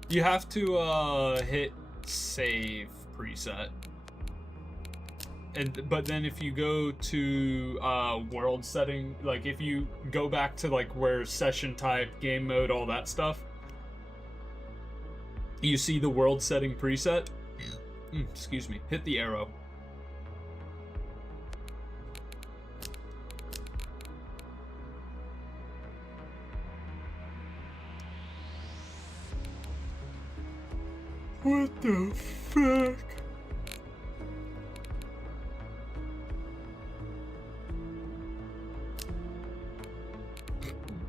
You have to hit save preset. But then if you go to world setting, like if you go back to like where session type, game mode, all that stuff, you see the world setting preset. Excuse me. Hit the arrow. What the fuck?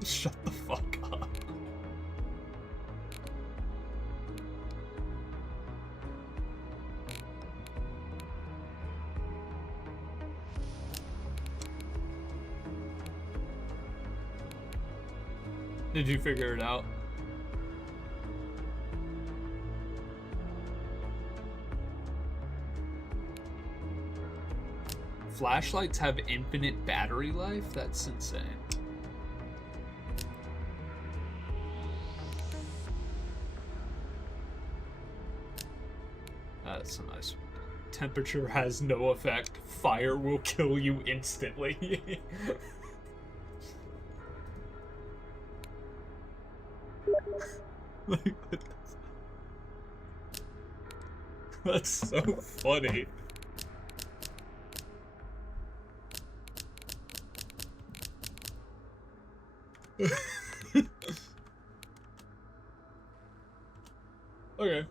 Shut the fuck up. Did you figure it out? Flashlights have infinite battery life? That's insane. That's a nice one. Temperature has no effect. Fire will kill you instantly. Like, that's so funny. Okay.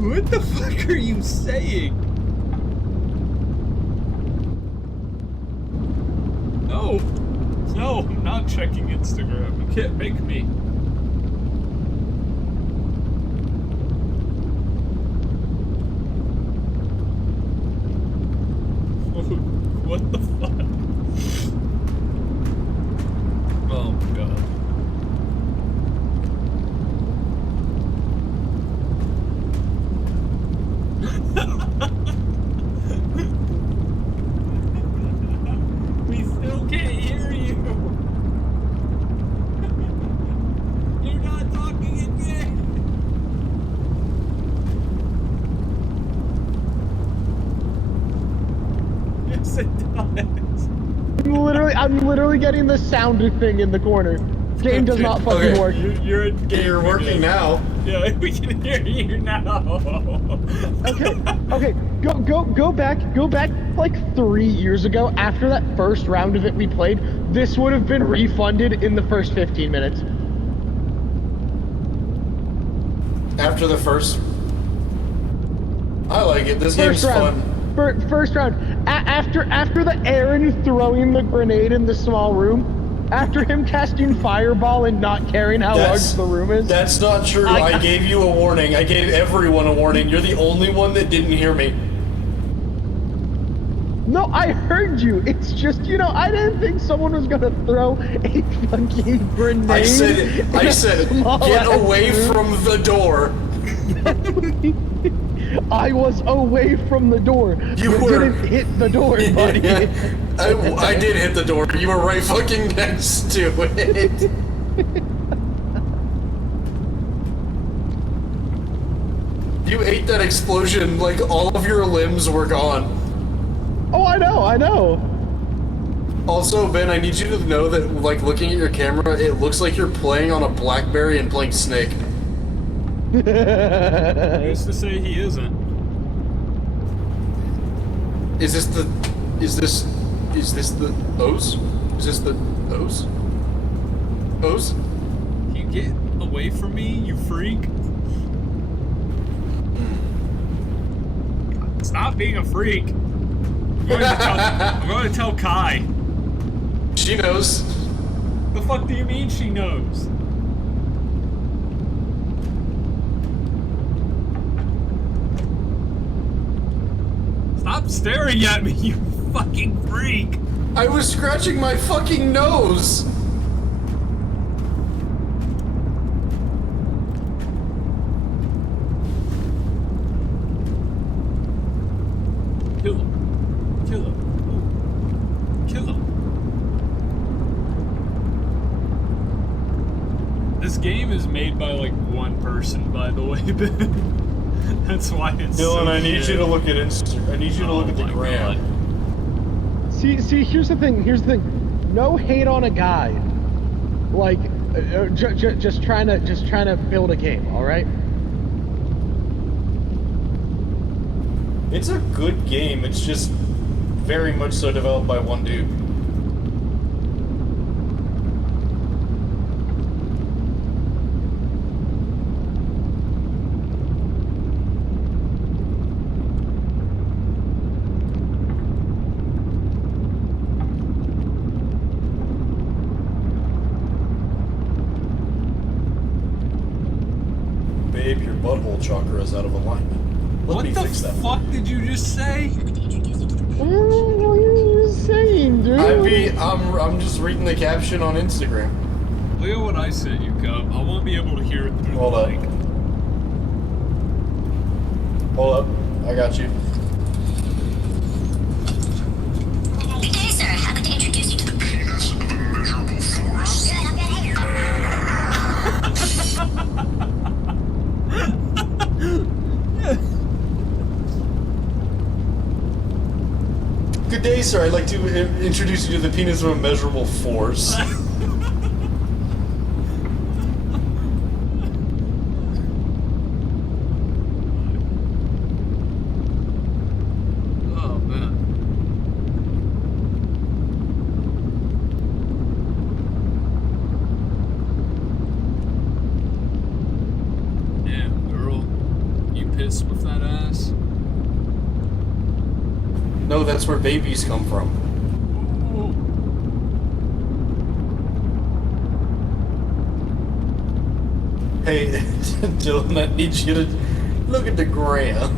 What the fuck are you saying? No. No, I'm not checking Instagram. You can't make me. What the fuck? Oh my god. We still can't hear you. You're not talking again. Yes, it does. I'm literally getting the sounder thing in the corner. Game does not fucking work. You're in game. You're working now. Yeah, we can hear you now. Okay. Go back like 3 years ago. After that first round of it we played, this would have been refunded in the first 15 minutes. After the first... I like it. This game's fun. First round. After the Aaron throwing the grenade in the small room, after him casting fireball and not caring how large the room is. That's not true. I gave you a warning. I gave everyone a warning. You're the only one that didn't hear me. No, I heard you. It's just, I didn't think someone was gonna throw a fucking grenade. I said, get away from the door. I was away from the door. You didn't hit the door, buddy. I did hit the door. You were right fucking next to it. You ate that explosion like all of your limbs were gone. Oh, I know. Also, Ben, I need you to know that, like, looking at your camera, it looks like you're playing on a BlackBerry and playing Snake. Who's to say he isn't? Is this the O's? Is this the O's? O's? You get away from me, you freak. Stop being a freak. I'm going to tell Kai. She knows. The fuck do you mean she knows? Stop staring at me, you fucking freak! I was scratching my fucking nose! Kill him. Kill him. Ooh. Kill him. This game is made by like one person, by the way, Ben. That's why it's Dylan, so I need shit. you to look at I need you to look at the my gram. God. See, here's the thing. No hate on a guy. Like, just trying to build a game, all right? It's a good game, it's just very much so developed by one dude. Babe, your butthole chakra is out of alignment. Let me fix that. What the fuck did you just say? What are you saying, dude? I'm just reading the caption on Instagram. Look at what I sent you, Cub. I won't be able to hear it through Hold the up. mic. Hold up, I got you. Good day, sir. I'd like to introduce you to the penis of immeasurable force. Good, I've got Good day, sir. I'd like to introduce you to the penis of immeasurable force. Oh, man. Damn, girl. You pissed with that ass? No, that's where babies come from. Ooh. Hey, Dylan, I need you to look at the gram.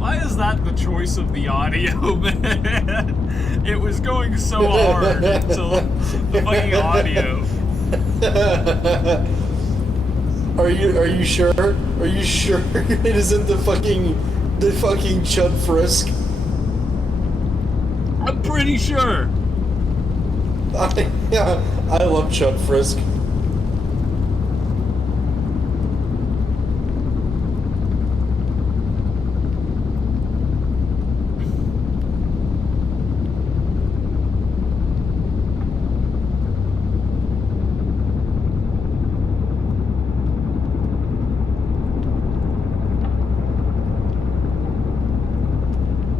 Why is that the choice of the audio, man? It was going so hard until the fucking audio. Are you sure? Are you sure it isn't the fucking Chud Frisk? I'm pretty sure. I love Chud Frisk.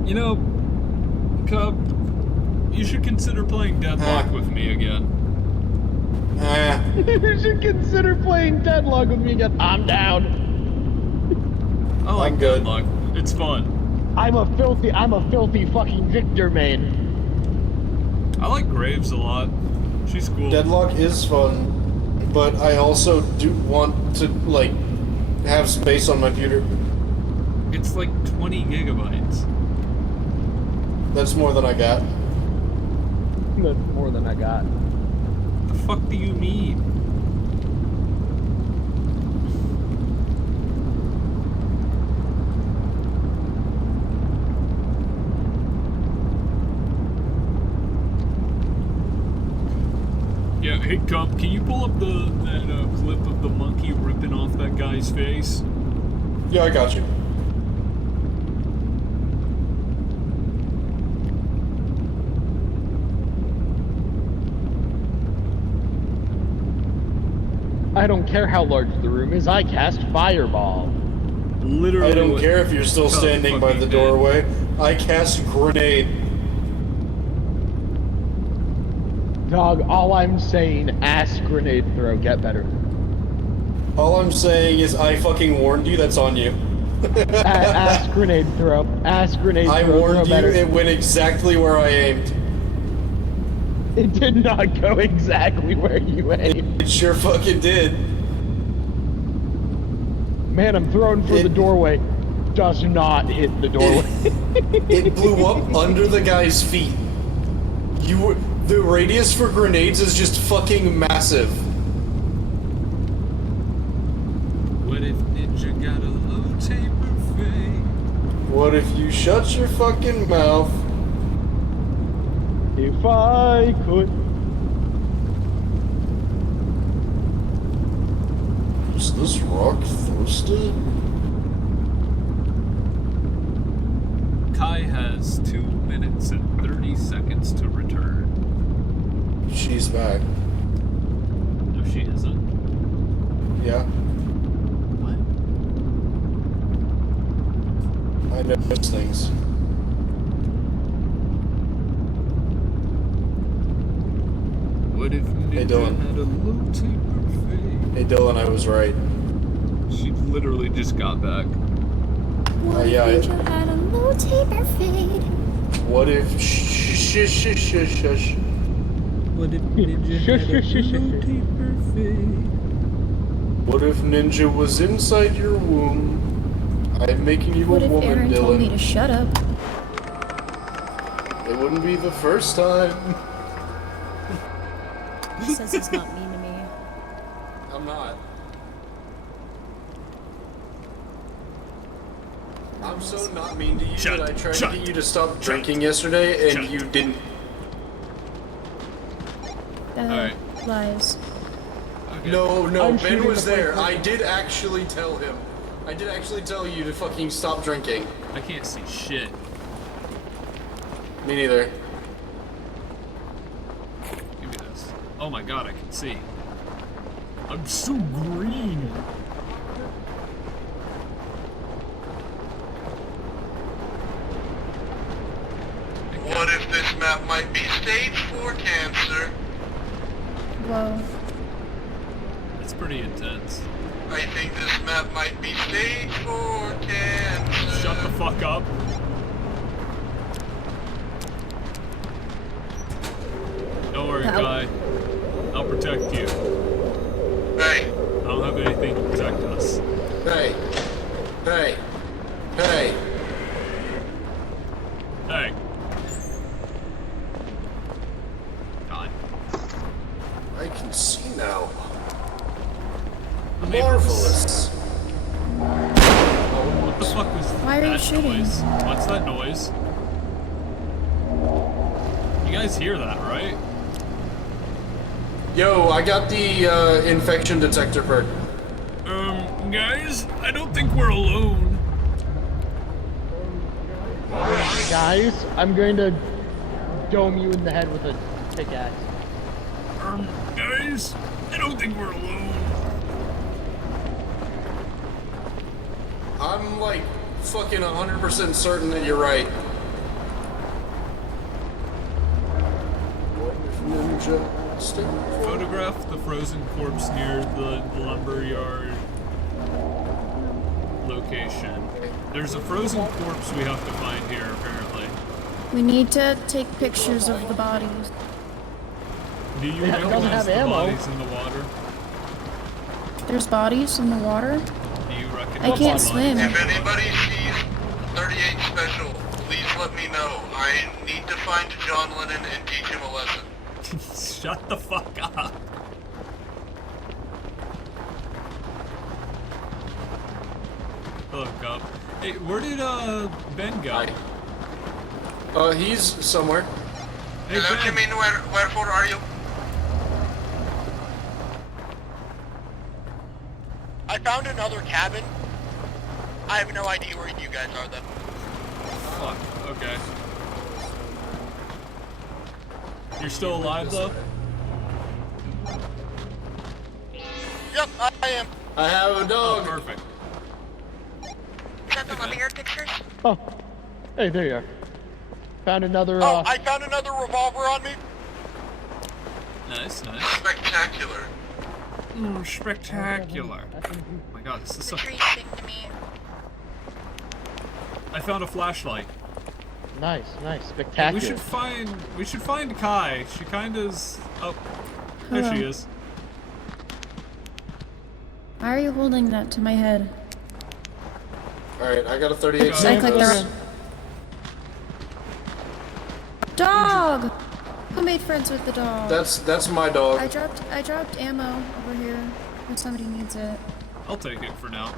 You know, Cub, you should consider playing Deadlock with me again. You should consider playing Deadlock with me again. I'm down. I like I'm good. Deadlock. It's fun. I'm a filthy fucking Victor main. I like Graves a lot. She's cool. Deadlock is fun, but I also do want to, like, have space on my computer. It's like 20 gigabytes. That's more than I got. That's more than I got. The fuck do you mean? Hey, Cub, can you pull up that clip of the monkey ripping off that guy's face? Yeah, I got you. I don't care how large the room is, I cast Fireball. Literally. I don't care if you're still standing by the doorway. I cast Grenade. Dog, all I'm saying, ass grenade throw, get better. All I'm saying is I fucking warned you, that's on you. Ass grenade throw. Ass grenade throw. I warned throw you, better. it went exactly where I aimed. It did not go exactly where you aimed. It sure fucking did. Man, I'm throwing for the doorway. Does not hit the doorway. It blew up under the guy's feet. The radius for grenades is just fucking massive. What if Ninja got a low taper fade? What if you shut your fucking mouth? If I could. Is this rock thirsty? Kai has 2 minutes and 30 seconds to return. She's back. No, she isn't. Yeah. What? I noticed things. What if Hey, Ninja Dylan. had a low taper fade? Hey Dylan, I was right. She literally just got back. What yeah, if Ninja had a low taper fade? What if shush? What if Ninja Shush, had a shush, shush, low shush. taper fade? What if Ninja was inside your womb? I'm making you What a if woman, Aaron told me to Dylan. shut up? It wouldn't be the first time. He says he's not mean to me. I'm not. I'm so not mean to you Shut, that I tried shut, to get you to stop shut, drinking yesterday and shut. you didn't. Alright. Lies. Okay. No, I'm Ben shooting was the there. place. I did actually tell him. I did actually tell you to fucking stop drinking. I can't see shit. Me neither. Give me this. Oh my god, I can see. I'm so green. What if this map might be stage 4 cancer? Whoa. It's pretty intense. I think this map might be stage 4 cancer. Shut the fuck up. Don't worry, Ow. Kai. I'll protect you. Hey, I don't have anything to protect us. Hey. Hey. Hey. Hey. God. I can see now. able to Marvelous. What the fuck was Why are you that shooting? noise? What's that noise? You guys hear that, right? Yo, I got the infection detector perk. Guys, I don't think we're alone. Guys, I'm going to dome you in the head with a pickaxe. Guys, I don't think we're alone. I'm like fucking 100% certain that you're right. What if Ninja stick? Photograph the frozen corpse near the lumberyard location. There's a frozen corpse we have to find here, apparently. We need to take pictures of the bodies. Do you It doesn't recognize have the ammo. bodies in the water? There's bodies in the water? Do you recognize I can't the swim. bodies? if anybody sees 38 Special, please let me know. I need to find John Lennon and teach him a lesson. Shut the fuck up. Hello, Cup. Hey, where did Ben go? He's somewhere. Hey, Hello, Ben. Jimin, wherefore are you? I found another cabin. I have no idea where you guys are, though. Fuck, okay. You're still alive, though? Yep, I am. I have a Oh, dog. perfect. Is that the lumberyard pictures? Oh, hey, there you are. Found another. Oh, I found another revolver on me. Nice, nice. Spectacular. Spectacular. Oh my god, this is The so... tree sing to me. I found a flashlight. Nice, spectacular. We should find Kai. She kinda's... Oh, there she is. Why are you holding that to my head? Alright, I got a 38 Okay. I clicked the Santos. dog. Who made friends with the dog? That's my dog. I dropped ammo over here if somebody needs it. I'll take it for now.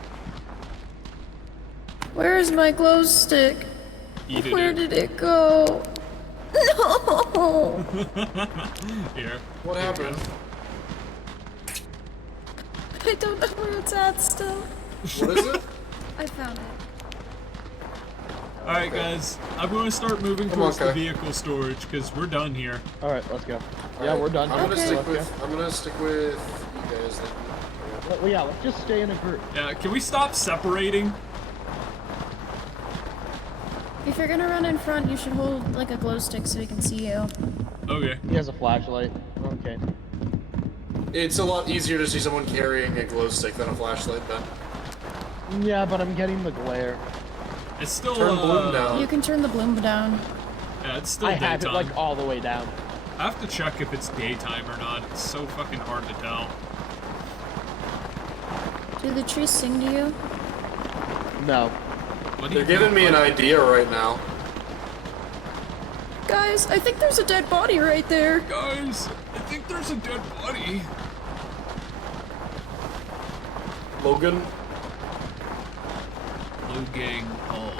Where's my glow stick? Eat it. Where did it go? No. Here. What happened? I don't know where it's at still. What is it? I found it. Alright, guys. I'm going to start moving Come on, towards the Kai. vehicle storage, because we're done here. All right, let's go. Yeah, Alright, we're done. I'm gonna Okay. stick Let's with. I'm gonna stick with you guys. Then. go. Well, yeah, let's just stay in a group. Yeah, can we stop separating? If you're gonna run in front, you should hold like a glow stick so we can see you. Okay. He has a flashlight. Okay. It's a lot easier to see someone carrying a glow stick than a flashlight, Ben. Yeah, but I'm getting the glare. It's still, Turn bloom down. You can turn the bloom down. Yeah, it's still I daytime. have it like all the way down. I have to check if it's daytime or not. It's so fucking hard to tell. Do the trees sing to you? No. What do They're you giving think, me an bud? idea right now. Guys, I think there's a dead body right there. Guys, I think there's a dead body. Logan. Logang Hall.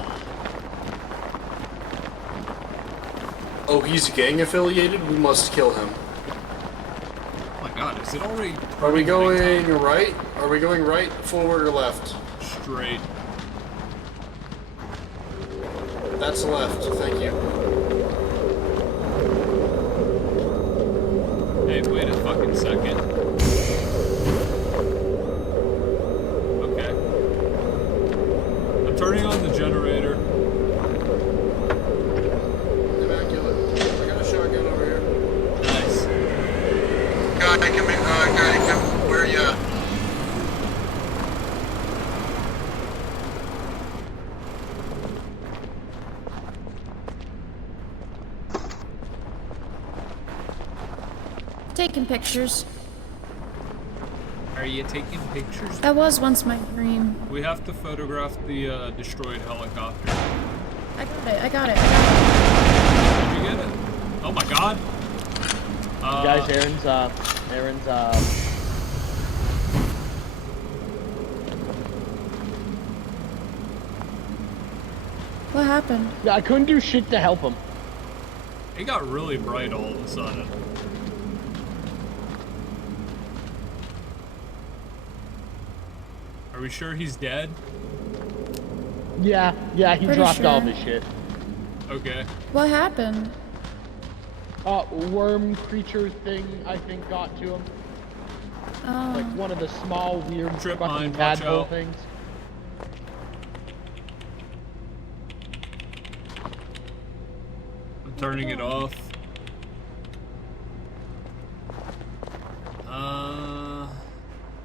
Oh, he's gang affiliated? We must kill him. Oh my god, is it already Are we going nighttime? right? Are we going right, forward, or left? Straight. That's left, thank you. Hey, wait a fucking second. Okay. I'm turning on the generator. Immaculate. I got a shotgun over here. Nice. Guy, come, where ya? Taking pictures. Are you taking pictures? That was once my dream. We have to photograph the destroyed helicopter. I got it. Did you get it? Oh my god. Guys, Aaron's What happened? Yeah, I couldn't do shit to help him. It got really bright all of a sudden. Are we sure he's dead? Yeah, he Pretty dropped all sure. of his shit. Okay. What happened? Worm creature thing, I think, got to him. Oh. Like one of the small, weird, Trip fucking mine, watch tadpole out. things. I'm turning it off.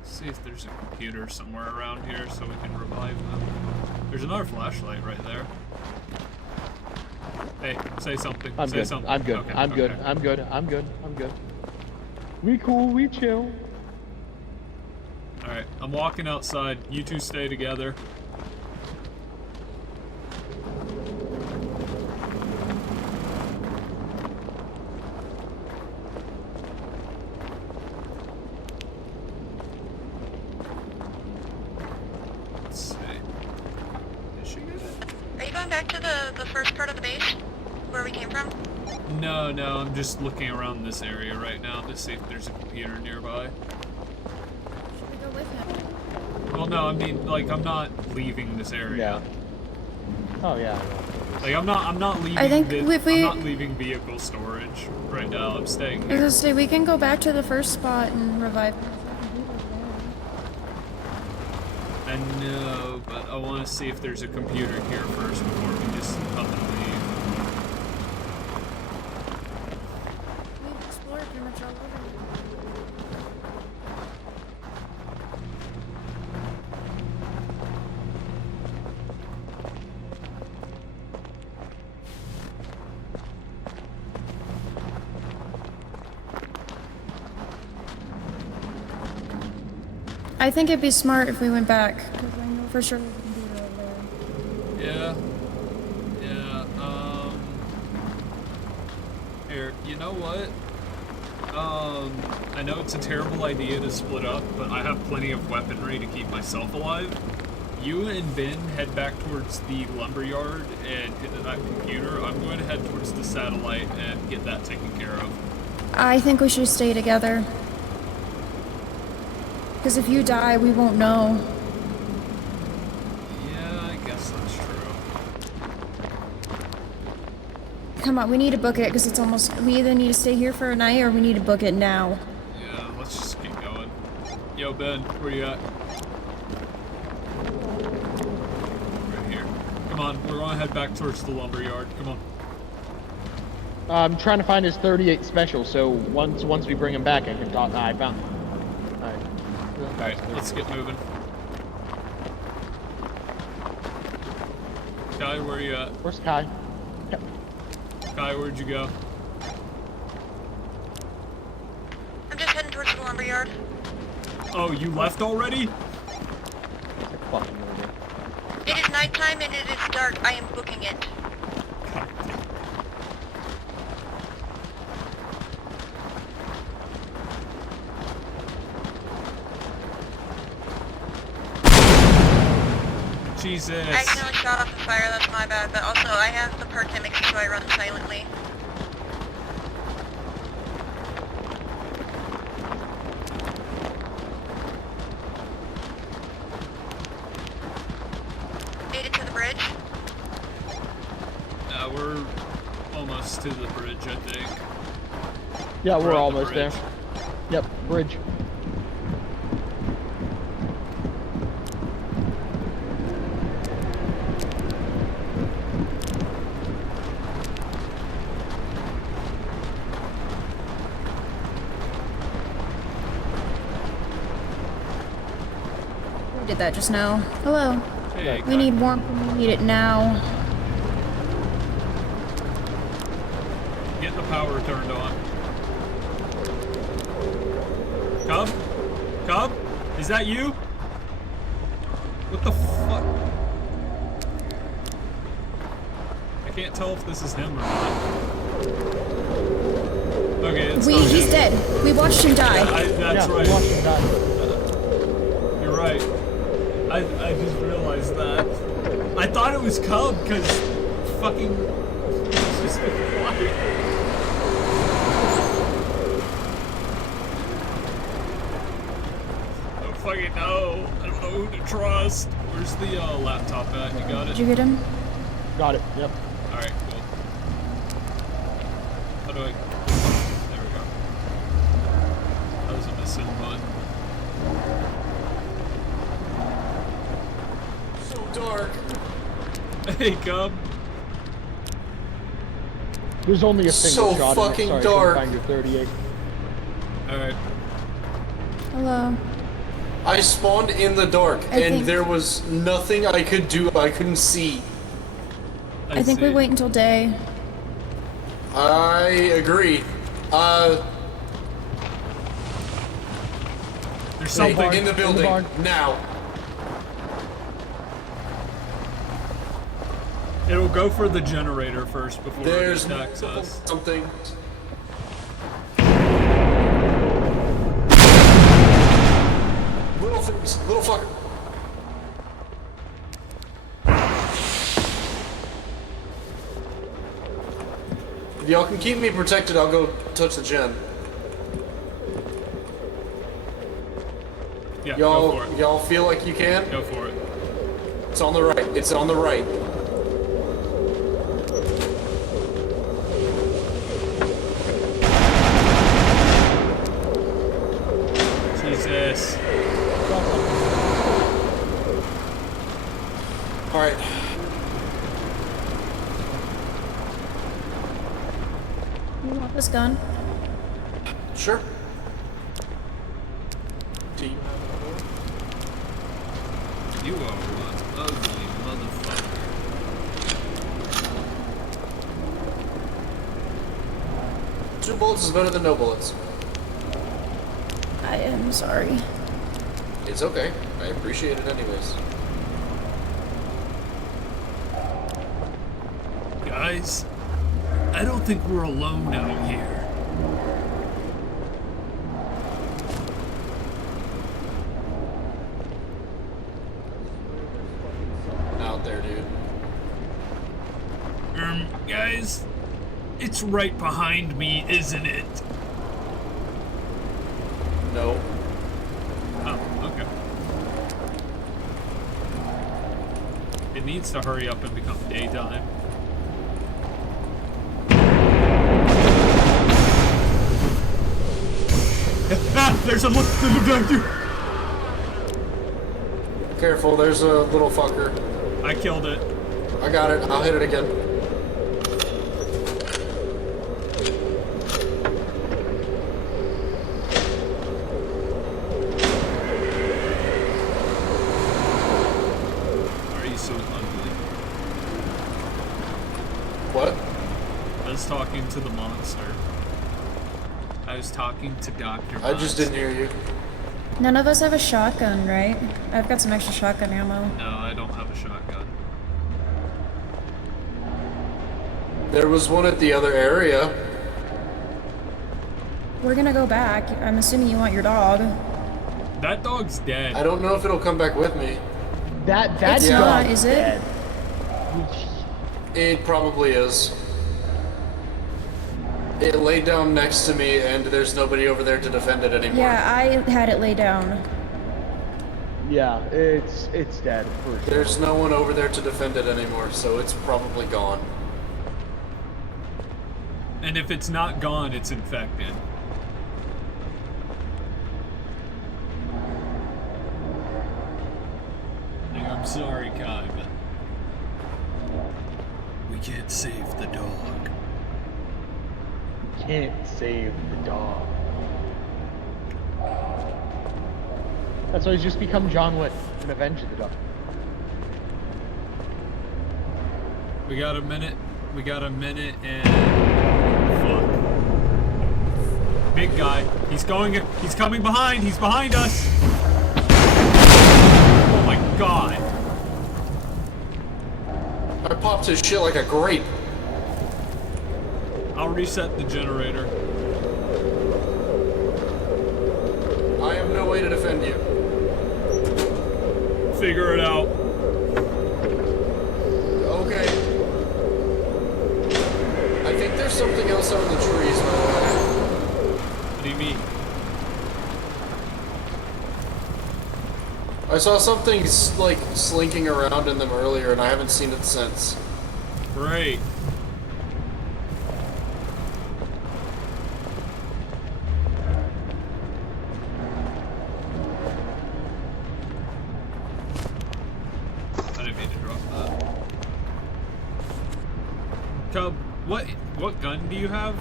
See if there's a computer somewhere around here so we can revive them. There's another flashlight right there. Hey, say something. I'm say good. something. I'm good. Okay, I'm good. okay. I'm good. I'm good. I'm good. We cool. We chill. Alright, I'm walking outside. You two stay together. Let's see. Did she get it? Are you going back to the first part of the base? Where we came from? No, I'm just looking around this area right now to see if there's a computer nearby. Should we go with him? Well, no, I mean, like, I'm not leaving this area. Yeah. Oh yeah. Like, I'm not leaving. I think if we- I'm not leaving vehicle storage right now. I'm staying I was here. gonna say, we can go back to the first spot and revive. I know, but I want to see if there's a computer here first before we just up and leave. We've explored pretty much all over. I think it'd be smart if we went back, because I know for sure we can do it over there. Yeah. Here, you know what? I know it's a terrible idea to split up, but I have plenty of weaponry to keep myself alive. You and Ben head back towards the lumberyard and get to that computer. I'm going to head towards the satellite and get that taken care of. I think we should stay together. Because if you die, we won't know. Yeah, I guess that's true. Come on, we need to book it because it's almost. We either need to stay here for a night or we need to book it now. Yeah, let's just keep going. Yo, Ben, where you at? Right here. Come on, we're gonna head back towards the lumberyard. Come on. I'm trying to find his 38 special, so once we bring him back, I can talk. I found him. Alright, let's get moving. Kai, where you at? Where's Kai? Yep. Kai, where'd you go? I'm just heading towards the lumberyard. Oh, you left already? Fucking movie. It is nighttime and it is dark. I am booking it. God damn. Jesus. I accidentally shot off the fire, that's my bad, but also I have the perk that makes it so I run silently. Made it to the bridge. We're almost to the bridge, I think. Yeah, we're at the almost there. bridge. Yep, bridge. We did that just now. Hello. Hey, We Kai. need warmth and we need it now. Get the power turned on. Cub? Cub? Is that you? What the fuck? I can't tell if this is him or not. Okay, it's not He's him. dead. We watched him die. That's yeah, right. watch him die. You're right. I just realized that. I thought it was Cub because fucking it's just quiet. I don't fucking know. I don't know who to trust. Where's the laptop at? You got Did it? you get him? Got it. Yep. Alright, cool. How do I... There we go. That was a missing one. So dark. Hey, Cub. There's only a single So shot fucking in it. Sorry, dark. I couldn't find your 38. Alright. Hello. I spawned in the dark, I and think- there was nothing I could do. I couldn't see. I think we see. wait until day. I agree. There's Hey, something. in the building barn. now. It'll go for the generator first before There's it attacks us. something. Little things, little fucker. If y'all can keep me protected, I'll go touch the gen. Yeah, Yeah, go for it. Y'all feel like you can? Go for it. It's on the right. It's on the right. Jesus. Alright. You want this gun? Sure. Do you have another one? You are one ugly motherfucker. Two bullets is better than no bullets. I am sorry. It's okay. I appreciate it anyways. Guys, I don't think we're alone out here. Out there, dude. Guys, it's right behind me, isn't it? No. Oh, okay. It needs to hurry up and become daytime. There's a look behind you. Careful, there's a little fucker. I killed it. I got it. I'll hit it again. Are you so ugly? What? I was talking to the monster. I was talking to Dr. I just didn't hear you. None of us have a shotgun, right? I've got some extra shotgun ammo. No, I don't have a shotgun. There was one at the other area. We're gonna go back. I'm assuming you want your dog. That dog's dead. I don't know if it'll come back with me. That It's dog not, is it? dead. It probably is. It laid down next to me, and there's nobody over there to defend it anymore. Yeah, I had it lay down. Yeah, it's dead for sure. There's no one over there to defend it anymore, so it's probably gone. And if it's not gone, it's infected. I'm sorry, Kai, but we can't save the dog. Can't save the dog. That's why he's just become John Wick and avenge the dog. We got a minute. We got a minute and fuck. Big guy. He's coming behind. He's behind us. Oh my god. I popped his shit like a grape. I'll reset the generator. I have no way to defend you. Figure it out. Okay. I think there's something else out in the trees, by the way. What do you mean? I saw something like slinking around in them earlier, and I haven't seen it since. Great. I didn't mean to drop that. Cub, what gun do you have?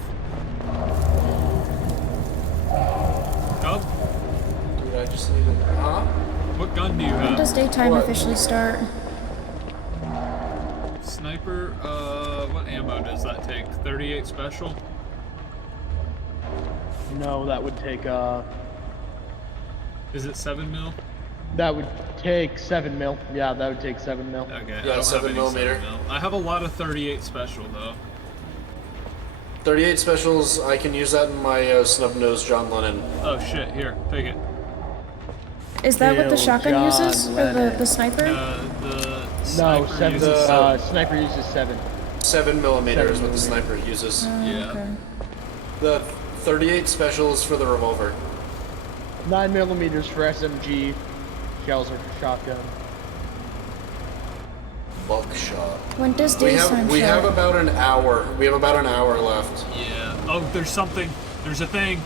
Cub, Dude, I just needed. Huh? what gun do you When does have? daytime What? officially start? Sniper, what ammo does that take? 38 special? No, that would take Is it 7 mil? that would take 7 mil. Yeah, that would take 7 mil. Okay, I Yeah, don't have 7 any millimeter. 7 mil. I have a lot of 38 special though. 38 specials, I can use that in my snub-nosed John Lennon. Oh shit, here, take it. Is that what the Kill shotgun John uses? Or Lennon. the sniper? The No, sniper 7. uses Sniper uses 7. 7 millimeter is 7 what the sniper uses. Yeah. Okay. The 38 specials for the revolver. 9mm for SMG. Shells are for shotgun. Buckshot. When does We daytime have start? about an hour. We have about an hour left. Yeah. Oh, there's something. There's a thing.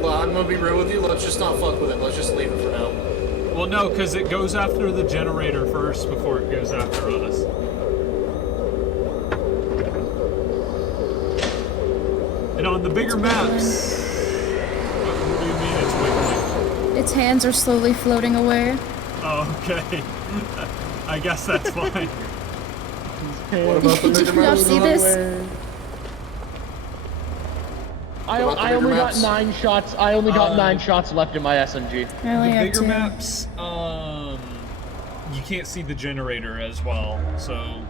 Well, I'm gonna be real with you. Let's just not fuck with it. Let's just leave it for now. Well, no, because it goes after the generator first before it goes after us. And on the bigger maps... What do you mean it's wiggling? Its hands are slowly floating away. Oh, okay. I guess that's fine. What about the Did bigger you not maps? see this? I about the only bigger got maps? 9 shots. I only got 9 shots left in my SMG. I only The have bigger 2. maps, you can't see the generator as well, so...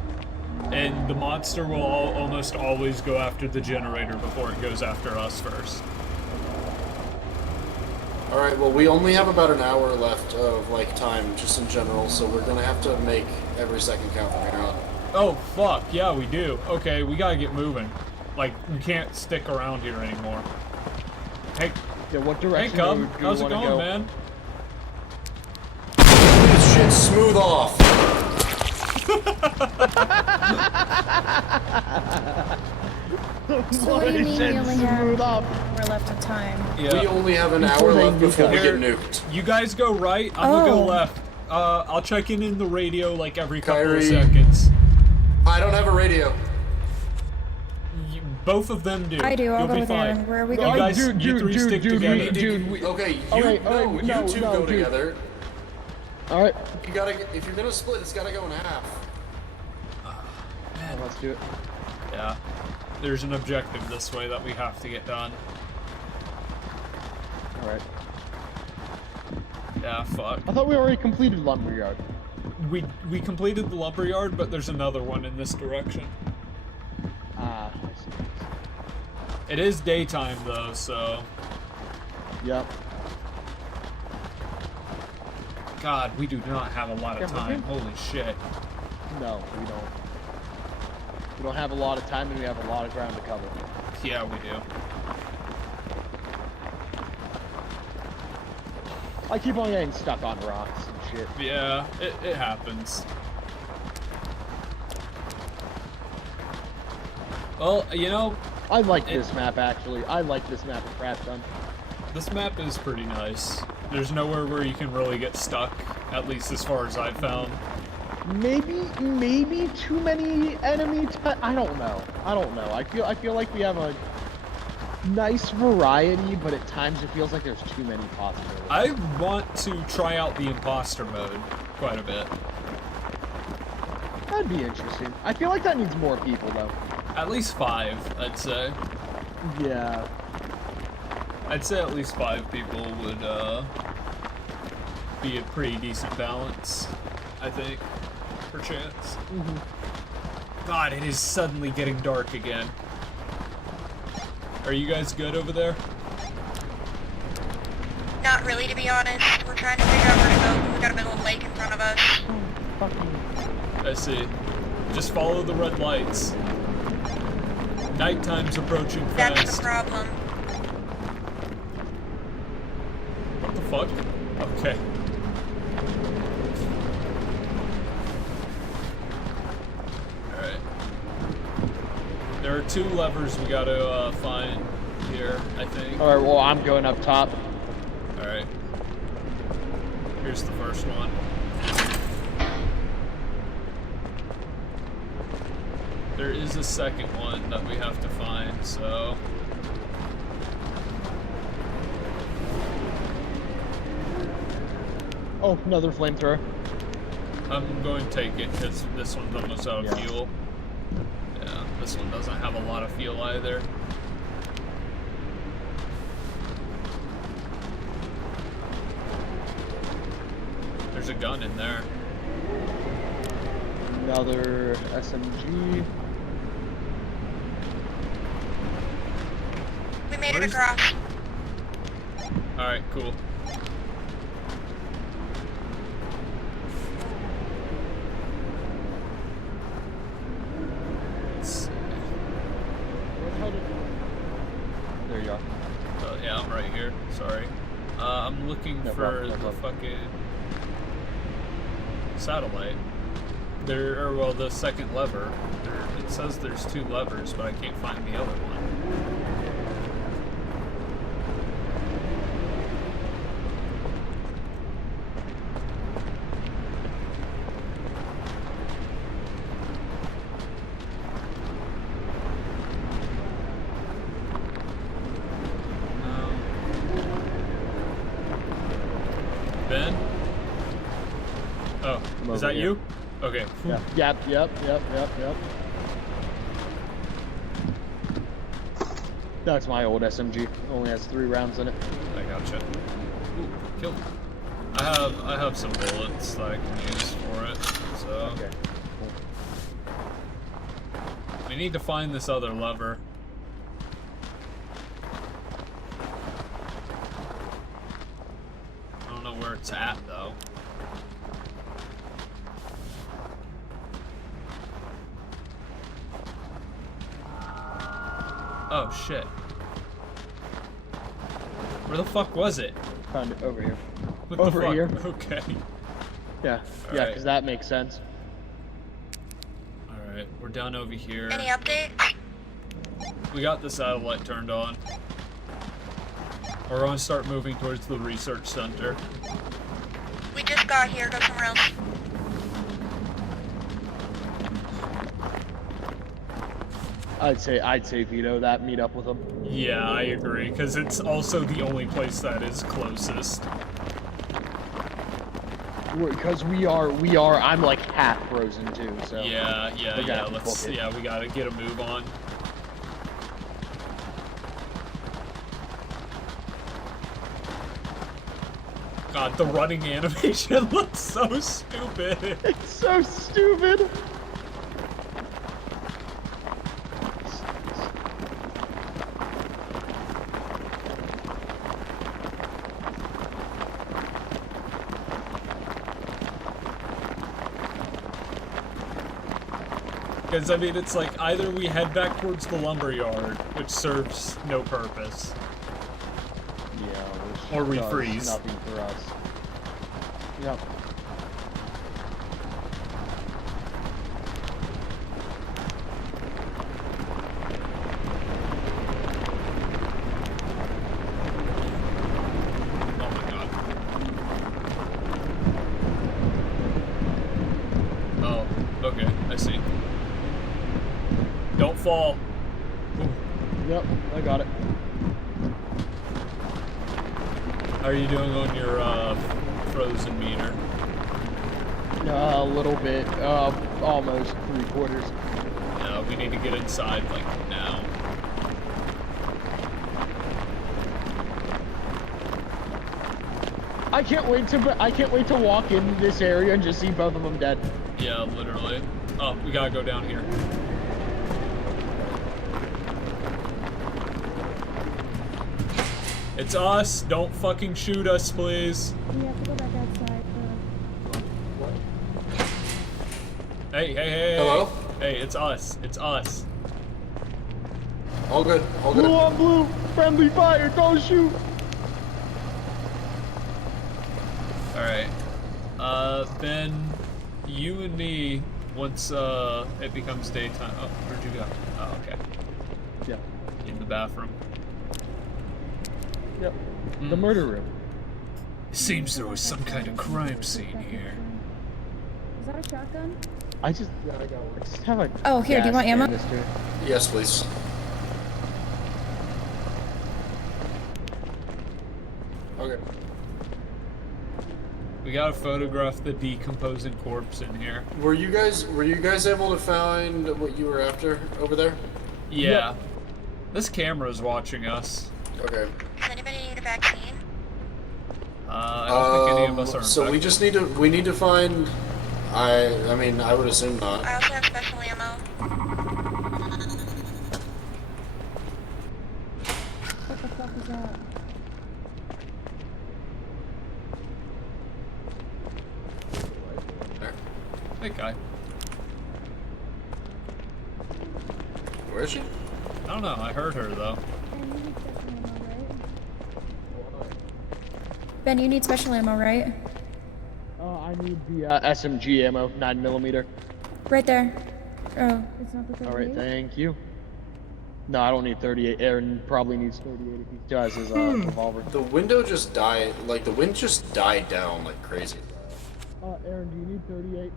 And the monster will almost always go after the generator before it goes after us first. Alright, well, we only have about an hour left of, like, time, just in general, so we're gonna have to make every second count from here on. Oh, fuck, yeah, we do. Okay, we gotta get moving. Like, we can't stick around here anymore. Hey, Yeah, what hey, direction Cub, do you how's it want to going, go? man? This shit smooth off! So what do you mean we only have Smooth up. an hour left of time? Yeah. We only have an Before hour they left before we Here, get nuked. You guys go right, I'm gonna go Oh. left. I'll check in the radio like every couple of Kyrie. seconds. I don't have a radio. Both of them do. I do, I'll You'll go be there. fine. Where are we You going? guys, Dude, you dude, three dude, stick dude, together. dude. Okay, you, Alright, no, alright, you no, two no, go dude. together. Alright, You gotta, if you're gonna split, it's gotta go in half. let's do it. Yeah. There's an objective this way that we have to get done. Alright. Yeah, fuck. I thought we already completed Lumberyard. We completed the lumberyard, but there's another one in this direction. Ah, I see. It is daytime though, so Yep. God, we do not have a lot of Yeah, time. okay. Holy shit. No, we don't. We don't have a lot of time and we have a lot of ground to cover. Yeah, we do. I keep on getting stuck on rocks and shit. Yeah, it happens. Well, you know, I like this map actually. I like this map of Crap Gun. this map is pretty nice. There's nowhere where you can really get stuck, at least as far as I've found. Maybe too many enemy I don't know. I feel like we have a nice variety, but at times it feels like there's too many possibilities. I want to try out the imposter mode quite a bit. That'd be interesting. I feel like that needs more people though. At least 5, I'd say. Yeah. I'd say at least 5 people would be a pretty decent balance, I think, per chance. God, it is suddenly getting dark again. Are you guys good over there? Not really, to be honest. We're trying to figure out where to go. We got a big old lake in front of us. I see. Just follow the red lights. Nighttime's approaching That's fast. the problem. What the fuck? Okay. Alright. There are 2 levers we gotta find here, I think. Alright, well I'm going up top. Alright. Here's the first one. There is a second one that we have to find, so... Oh, another flamethrower. I'm going to take it because this one's almost out of Yeah. fuel. Yeah, this one doesn't have a lot of fuel either. There's a gun in there. Another SMG. We made Where's- it across. Alright, cool. Sorry. I'm looking for the fucking satellite. Well, the second lever. It says there's 2 levers, but I can't find the other one. Ben? Oh, is that you? Okay. Yeah. Yep. That's my old SMG. Only has 3 rounds in it. I gotcha. Ooh, killed. I have some bullets that I can use for it. So Okay. Cool. we need to find this other lever. I don't know where it's at though. Oh shit. Where the fuck was it? Found it over here. What Over the fuck? here. Okay. Yeah, Alright. because that makes sense. Alright, we're down over here. Any updates? We got the satellite turned on. We're going to start moving towards the research center. We just got here. Go somewhere else. I'd say Vito that, meet up with him. Yeah, I agree, because it's also the only place that is closest. Because we are, I'm like half frozen too, so. Yeah, book it. we gotta get a move on. God, the running animation looks so stupid. It's so stupid. Because, I mean, it's like either we head back towards the lumberyard, which serves no purpose, Yeah. Which or we does freeze. Nothing for us. Yep. Oh my god. Oh, okay, I see. Don't fall. Yep, I got it. How are you doing on your frozen meter? A little bit, almost 3/4. Yeah, we need to get inside like now. I can't wait to walk into this area and just see both of them dead. Yeah, literally. Oh, we gotta go down here. It's us. Don't fucking shoot us, please. We have to go back outside. Hey. Hello? Hey, it's us. It's us. All good. All good. Blue on blue, friendly fire, don't shoot. Alright. Ben, you and me, once it becomes daytime. Oh, where'd you go? Oh, okay. Yeah. In the bathroom. Yep. The murder room. Seems there was some kind of crime scene here. Is that a shotgun? I just have a. Oh, here, do you gas want ammo? canister. Yes, please. Okay. We gotta photograph the decomposing corpse in here. Were you guys able to find what you were after over there? Yeah. This camera's watching us. Okay. Does anybody need a vaccine? I don't think any of us are So we infected. just need to find. I mean, I would assume not. I also have special ammo. What the fuck is that? There. Hey, guy. Where is she? I don't know. I heard her though. And you need special ammo, right? Ben, you need special ammo, right? I need the SMG ammo, 9mm. Right there. Oh, it's not the 38? All right, thank you. No, I don't need 38. Aaron probably needs 38 if he still has his revolver. The window just died, like the wind just died down like crazy. Aaron, do you need 38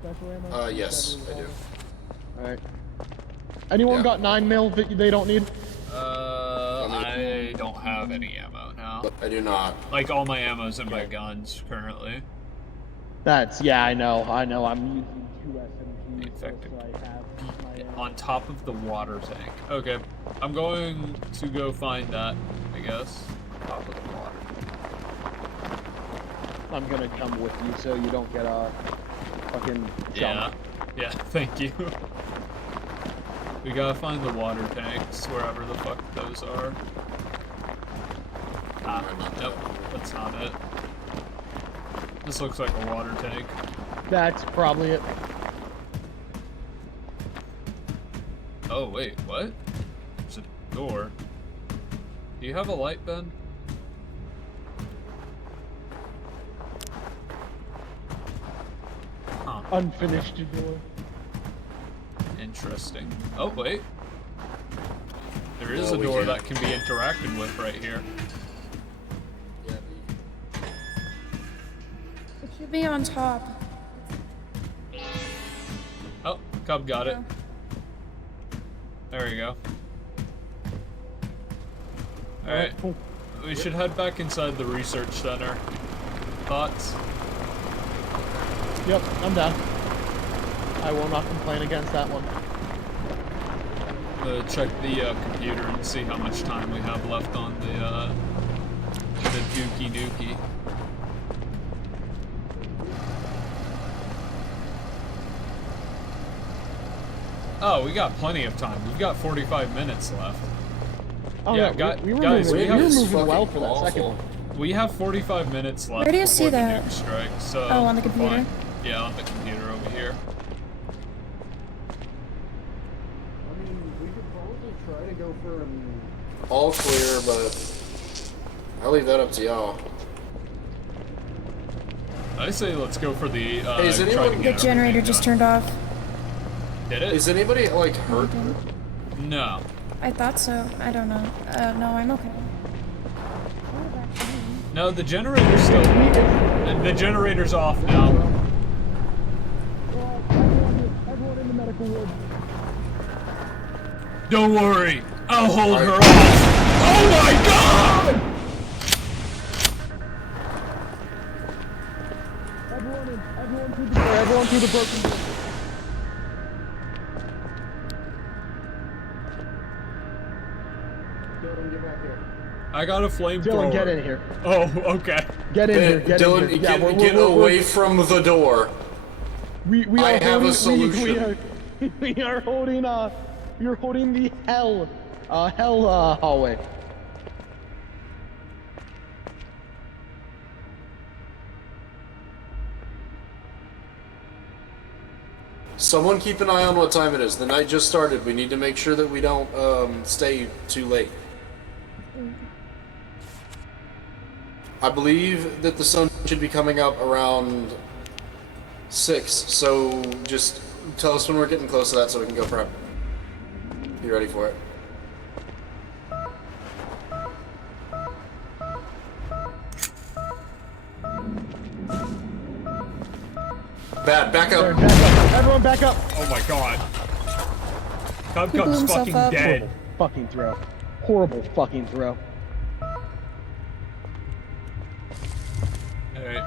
special ammo? Yes, I do. Alright. Anyone got 9mm that they don't need? I don't have any ammo now. I do not. Like, all my ammo's in my guns currently. Yeah, I know. I'm using 2 SMGs, Effective. so I have my On top of the water tank. Okay, I'm going to go find that, I guess. Top of the water. I'm gonna come with you so you don't get fucking Yeah. Yeah, thank you. We gotta find the water tanks, wherever the fuck those are. Ah, nope, that's not it. This looks like a water tank. That's probably it. Oh, wait, what? There's a door. Do you have a light, Ben? Huh. Unfinished door. Interesting. Oh, wait. There is No, a we door can't. that can be interacted with right here. It should be on top. Oh, Cub got it. There we go. Alright. Cool. We should head back inside the research center. Thoughts? Yep, I'm down. I will not complain against that one. Check the computer and see how much time we have left on the Dookie Dookie. Oh, we got plenty of time. We've got 45 minutes left. Oh, Yeah, no, gu- we were guys, moving, we have- were It's moving well fucking for that second awful. one. We have 45 minutes left Where do you see before the that? nuke strike, so... Oh, on the we're computer? fine. Yeah, on the computer over here. I mean, we could probably try to go for All clear, but I'll leave that up to y'all. I say let's go for the, Hey, is try to anyone- get The generator everything just done. turned off. Did it? Is anybody like hurt? No. I thought so. I don't know. No, I'm okay. No, the generator's still... The generator's off now. Everyone in the medical ward. Don't worry, I'll hold her off. Oh my god! Everyone through the broken door. Dylan, get back here. I got a flamethrower. Dylan, get in here. Oh, okay. Get in here. Get Dylan, in here. get away from the door. We I are have a holding, solution. We are holding we are holding the hell hallway. Someone keep an eye on what time it is. The night just started. We need to make sure that we don't stay too late. I believe that the sun should be coming up around 6, so just tell us when we're getting close to that so we can go prep. Be ready for it. Bad, back up. Everyone back up. Oh my god. Cub He blew Cub's himself fucking up. dead. Fucking throw. Horrible fucking throw. Alright.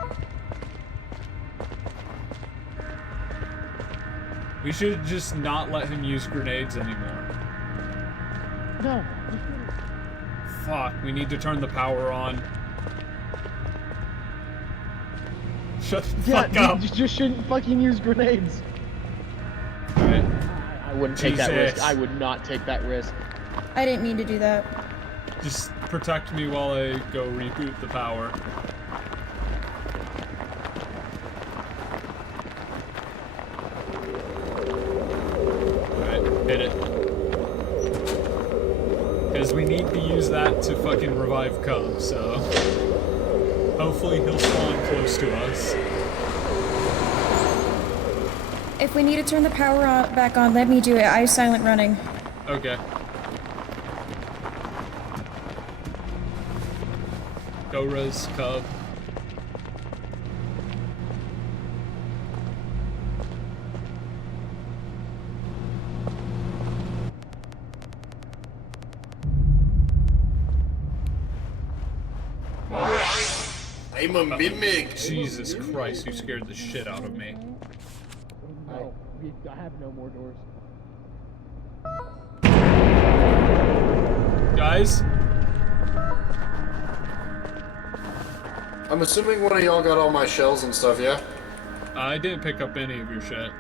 We should just not let him use grenades anymore. No. Fuck, we need to turn the power on. Shut the Yeah, fuck up. you just shouldn't fucking use grenades. Alright. I wouldn't take that risk. Jesus. I would not take that risk. I didn't mean to do that. Just protect me while I go reboot the power. Alright, hit it. Because we need to use that to fucking revive Cub, so... Hopefully he'll spawn close to us. If we need to turn the power back on, let me do it. I have silent running. Okay. Go res Cub. I'm a mimic. Jesus Christ, you scared the shit out of me. No, I have no more doors. Guys? I'm assuming one of y'all got all my shells and stuff, yeah? I didn't pick up any of your shit.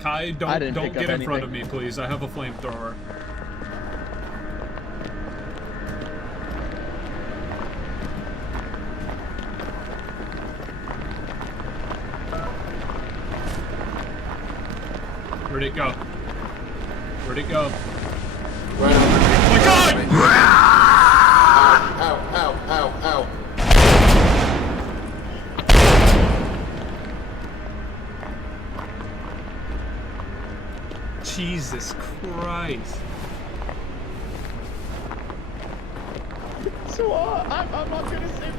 Kai, don't get in front of me, please. I have a flamethrower. Where'd it go? Where'd it go? Right underneath. Oh my God! Ow, ow, ow, ow. Jesus Christ. So, I'm not gonna say.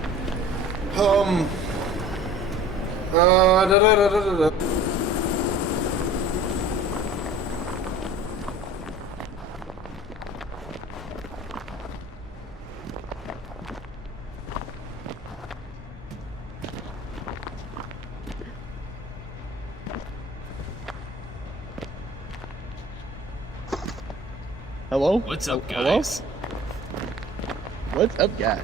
Da-da-da-da-da-da. Hello? What's up, Hello? guys? What's up, guys?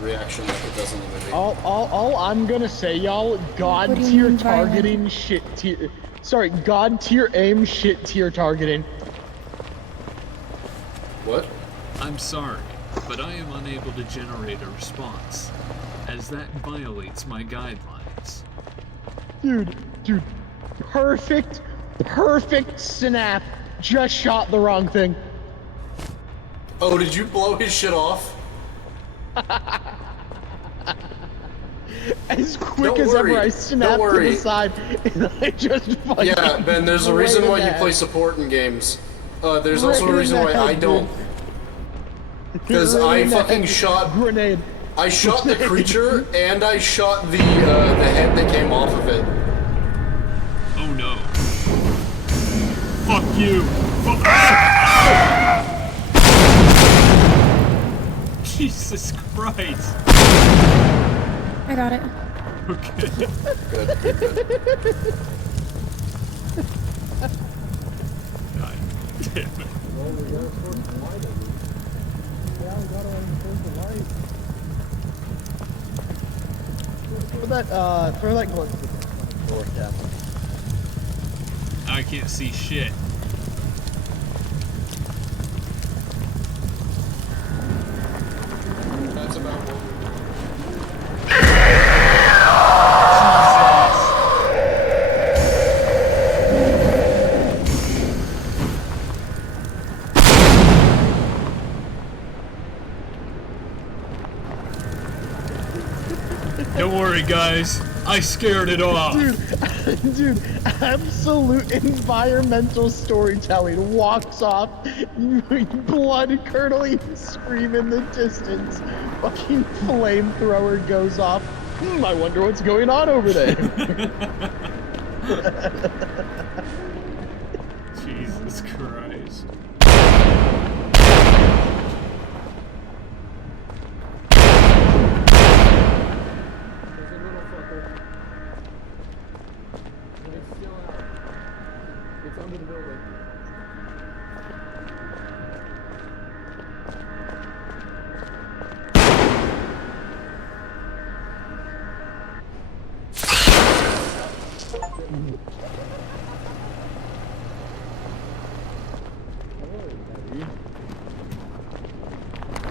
Reaction like it does in the movie. All I'm gonna say, y'all, God What do you tier mean violent? targeting, shit tier. Sorry, God tier aim, shit tier targeting. What? I'm sorry, but I am unable to generate a response, as that violates my guidelines. Dude, perfect snap. Just shot the wrong thing. Oh, did you blow his shit off? As quick Don't as worry, ever, I don't snapped to worry. the side, and I just fucking. Yeah, Ben, there's a right reason in why the you head. play support in games. There's also a Right in reason the why head, I don't. dude. Because Right I in the fucking head. shot. Grenade. I shot the creature and I shot the head that came off of it. Oh no. Fuck you. Jesus Christ. I got it. Okay. Good. God damn it. Well, we gotta force the light at least. Yeah, we gotta force the light. Throw that glove to the door, Captain. I can't see shit. That's about what we Don't worry, guys. I scared it off. Dude, absolute environmental storytelling. Walks off, blood curdling scream in the distance. Fucking flamethrower goes off. I wonder what's going on over there. Jesus Christ. There's a little fucker. And it's still out. It's under the building.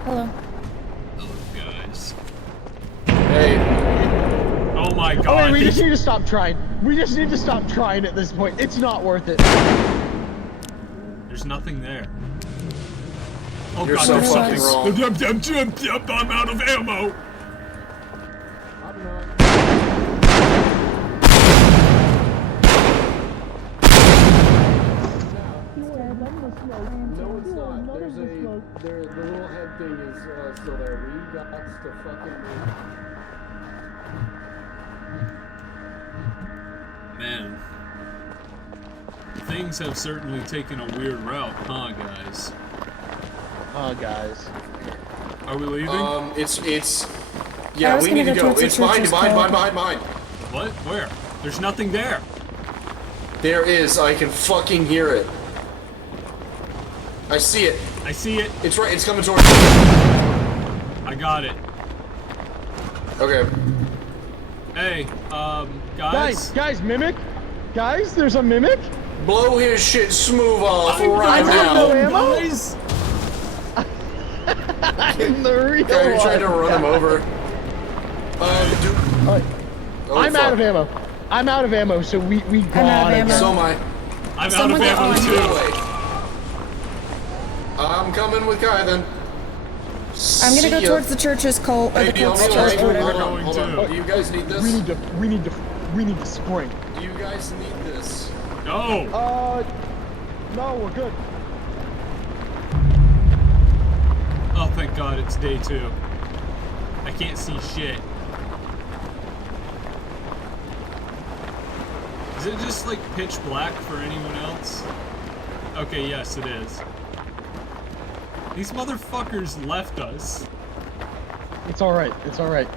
Hello. Hello, guys. Hey, Oh my Oh, God. Hey, I we just think- need to stop trying. We just need to stop trying at this point. It's not worth it. There's nothing there. Oh You're god, so there's fucking something. wrong. I'm out of ammo. I'm not. No, it's not. There's the little head thing is still there. We got to fucking move. Man. Things have certainly taken a weird route, huh, guys? Oh, guys. Are we leaving? It's. I Yeah, was we gonna need to go go. towards the It's behind, church's behind, call. behind. What? Where? There's nothing there. There is. I can fucking hear it. I see it. I see it. It's right. It's coming towards me. I got it. Okay. Hey, guys. Guys, mimic. Guys, there's a mimic. Blow his shit smooth off I right don't now. know, ammo? guys. In the real Okay, you're trying to life. run him over. Oh, I'm fuck. out of ammo. I'm out of ammo, so we out of gotta ammo. go. So am I. I'm Someone out get of ammo on. too. Wait. I'm coming with Kai then. I'm gonna See go ya. towards the church's cult, or Hey, the do you cult's want me church, to or hold whatever. on, hold on. Going Do you guys need this? We need to spring. Do you guys need this? No. No, we're good. Oh, thank God, it's day 2. I can't see shit. Is it just like pitch black for anyone else? Okay, yes, it is. These motherfuckers left us. It's alright. It's alright.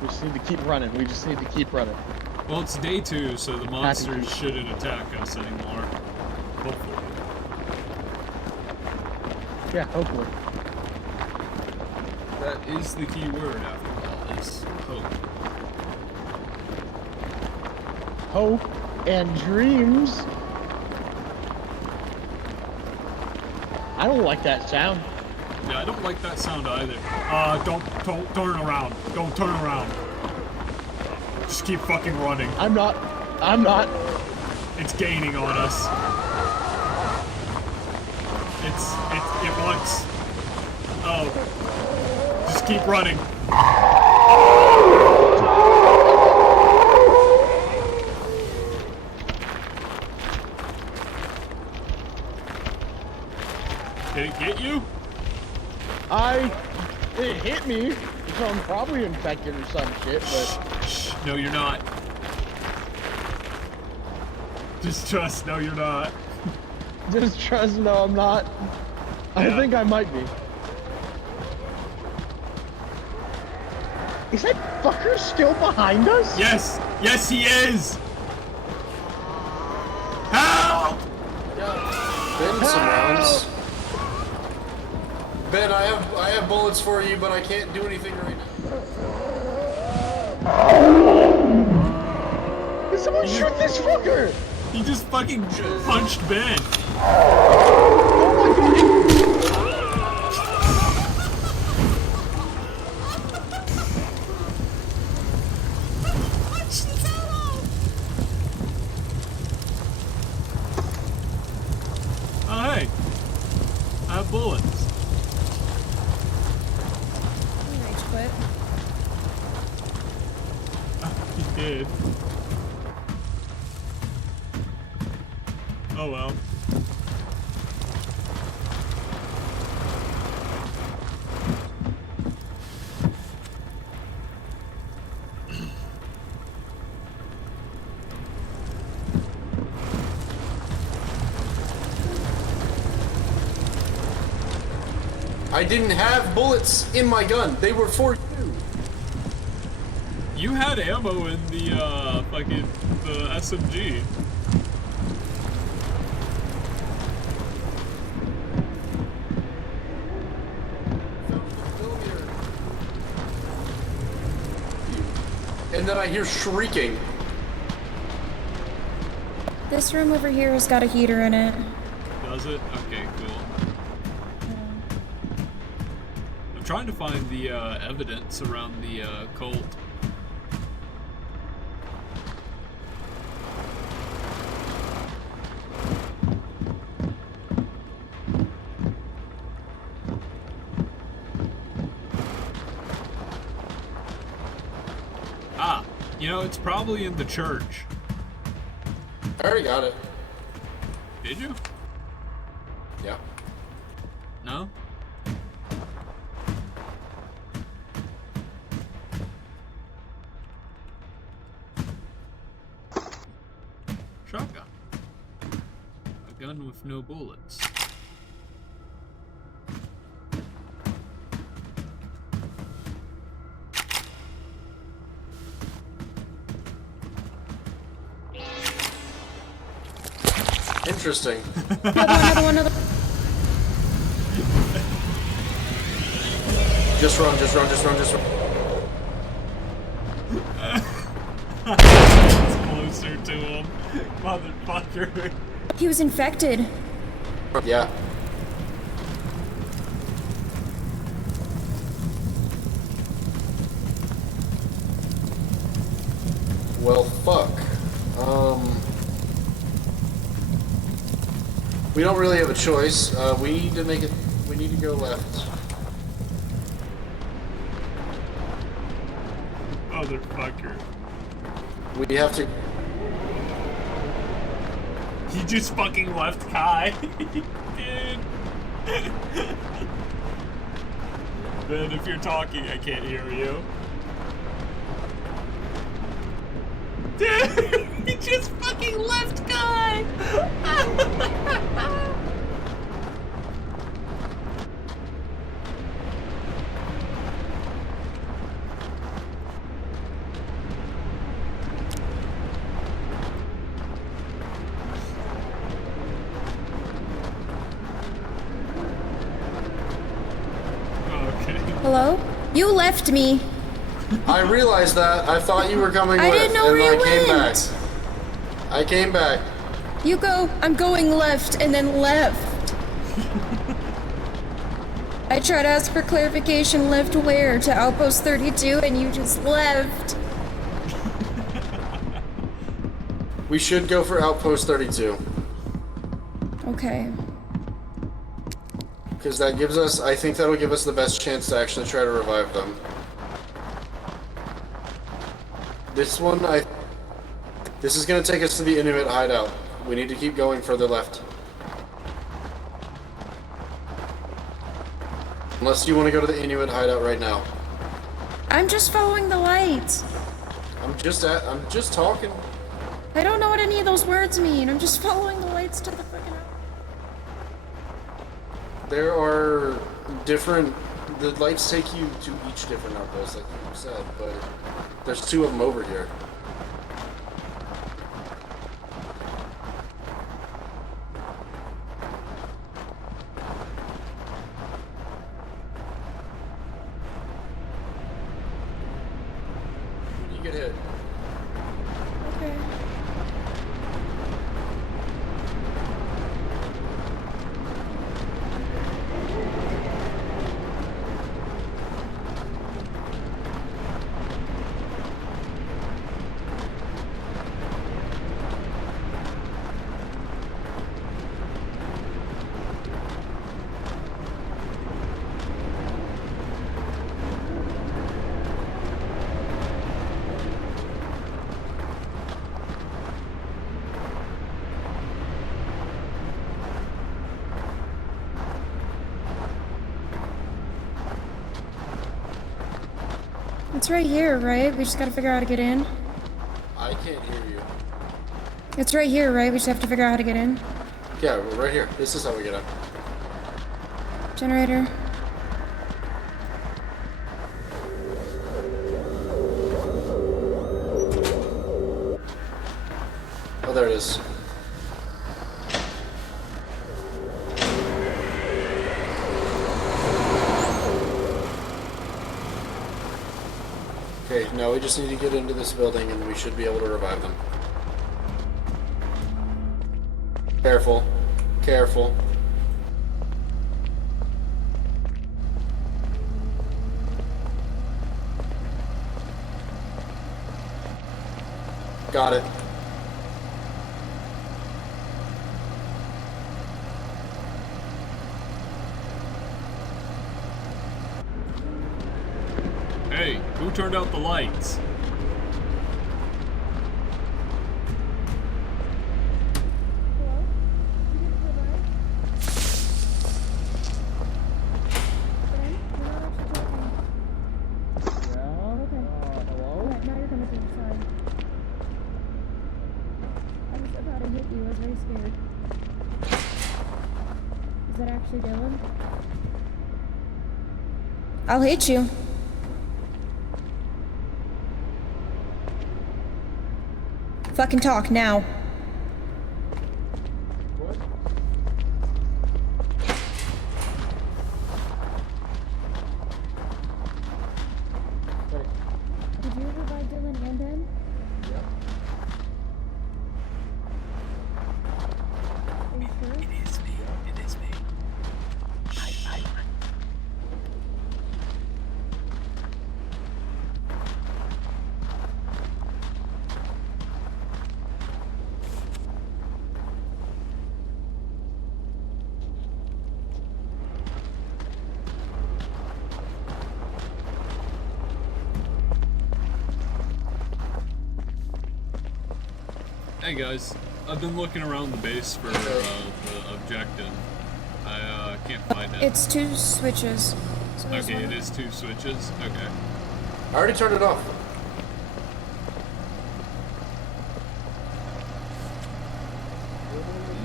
We just need to keep running. We just need to keep running. Well, it's day 2, so the monsters shouldn't attack us anymore. Hopefully. Yeah, hopefully. That is the key word after all, is hope. Hope and dreams. I don't like that sound. Yeah, I don't like that sound either. Don't turn around. Don't turn around. Just keep fucking running. I'm not. It's gaining on us. It wants. Oh. Just keep running. Did it get you? It hit me, so I'm probably infected or some shit, but Shh. No, you're not. Just trust. No, you're not. just trust, no, I'm not. I Yeah. think I might be. Is that fucker still behind us? Yes. Yes, he is. Help! Ben surrounds. Ben, I have bullets for you, but I can't do anything right now. Did someone shoot this fucker? He just fucking punched Ben. Oh my god. Oh, hey. I have bullets. Rage quit. He did. Oh well. I didn't have bullets in my gun. They were for you. You had ammo in the the SMG. And then I hear shrieking. This room over here has got a heater in it. Does it? Okay, cool. I'm trying to find the evidence around the cult. Ah, you know, it's probably in the church. I already got it. Did you? Yeah. No? Shotgun. A gun with no bullets. Interesting. Another. Just run, just run, just run, just run. It's closer to him. Motherfucker. He was infected. Yeah. Well, fuck. We don't really have a choice. We need to make it. We need to go left. Motherfucker. We have to. He just fucking left Kai. Dude. Ben, if you're talking, I can't hear you. Dude, he just fucking left Kai. Hello? You left me. I realized that. I thought you were coming I with, didn't know and where I you came went. back. I came back. You go. I'm going left and then left. I tried to ask for clarification, left where? To Outpost 32, and you just left. We should go for Outpost 32. Okay. Because that gives us, I think that'll give us the best chance to actually try to revive them. This one, this is going to take us to the Inuit hideout. We need to keep going further left. Unless you want to go to the Inuit hideout right now. I'm just following the lights. I'm just talking. I don't know what any of those words mean. I'm just following the lights to the fucking... There are different, the lights take you to each different outpost, like you said, but there's two of them over here. You get hit. Okay. It's right here, right? We just gotta figure out how to get in. I can't hear you. It's right here, right? We just have to figure out how to get in. Yeah, we're right here. This is how we get up. Generator. Oh, there it is. Okay, now we just need to get into this building and we should be able to revive them. Careful. Careful. Got it. Hey, who turned out the lights? Dylan? I'll hit you. Fucking talk now. Did you revive Dylan and Ben? Yep. Are you sure? It is me. It is me. Hey guys, I've been looking around the base for the objective. I can't find it. It's 2 switches. So Okay, it is 2 switches. Okay. I already turned it off.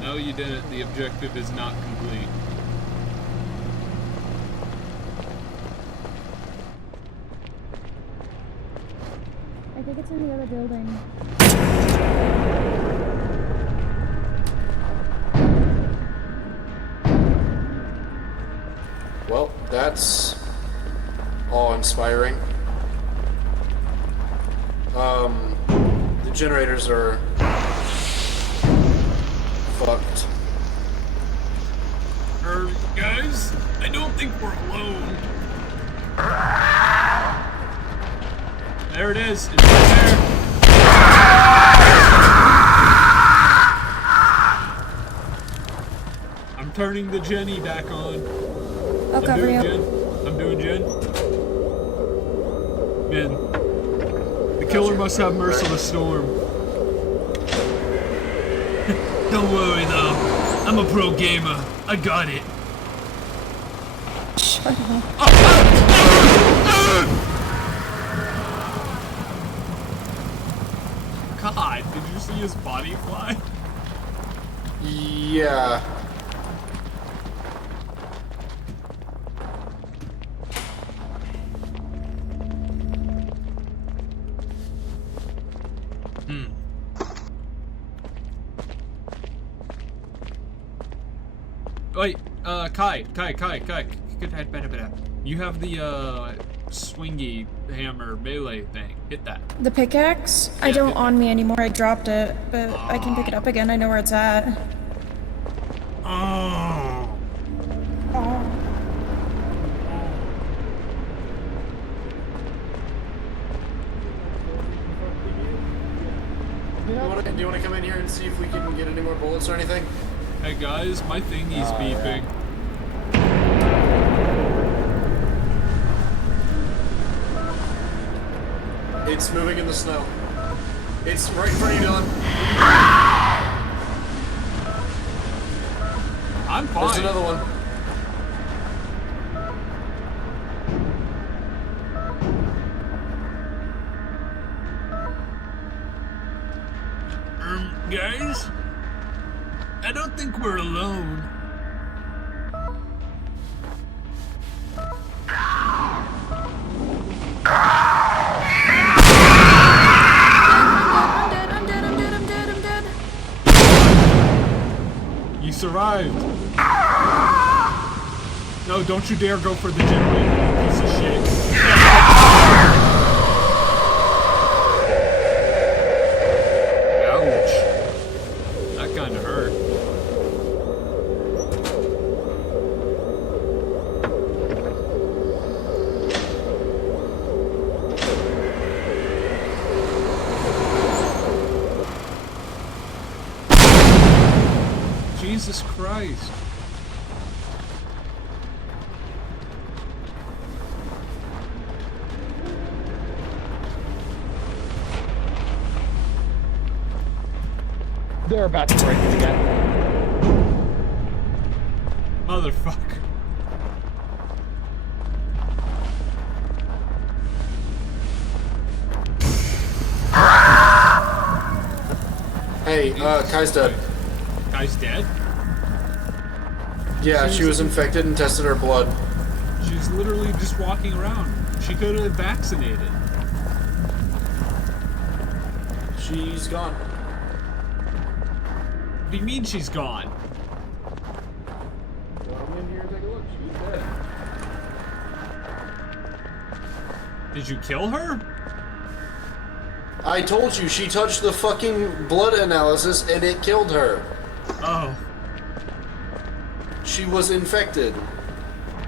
No, you didn't. The objective is not complete. I think it's in the other building. Well, that's awe-inspiring. The generators are fucked. Guys, I don't think we're alone. There it is. It's right there. I'm turning the Jenny back on. I'll cover you. I'm doing Jen. Man, the killer must have Merciless Storm. Don't worry though, I'm a pro gamer. I got it. Shut up. God, did you see his body fly? Yeah. Wait, Kai. You have the, swingy hammer melee thing. Hit that. The pickaxe? I Yeah, don't hit on me anymore. I dropped it, but I can pick it up again. I know where it's at. Oh. Oh. Do you want to come in here and see if we can get any more bullets or anything? Hey guys, my thingy's beeping. It's moving in the snow. It's right in front of you, Dylan. I'm fine. There's another one. Guys, I don't think we're alone. I'm dead. You survived. No, don't you dare go for the generator, you piece of shit. Ouch. That kind of hurt. Jesus Christ. They're about to break it again. Motherfucker. Hey, Kai's dead. Guy's dead? Yeah, she was infected and tested her blood. She's literally just walking around. She could have vaccinated. She's gone. What do you mean she's gone? Come in here and take a look. She's dead. Did you kill her? I told you, she touched the fucking blood analysis and it killed her. Oh. She was infected.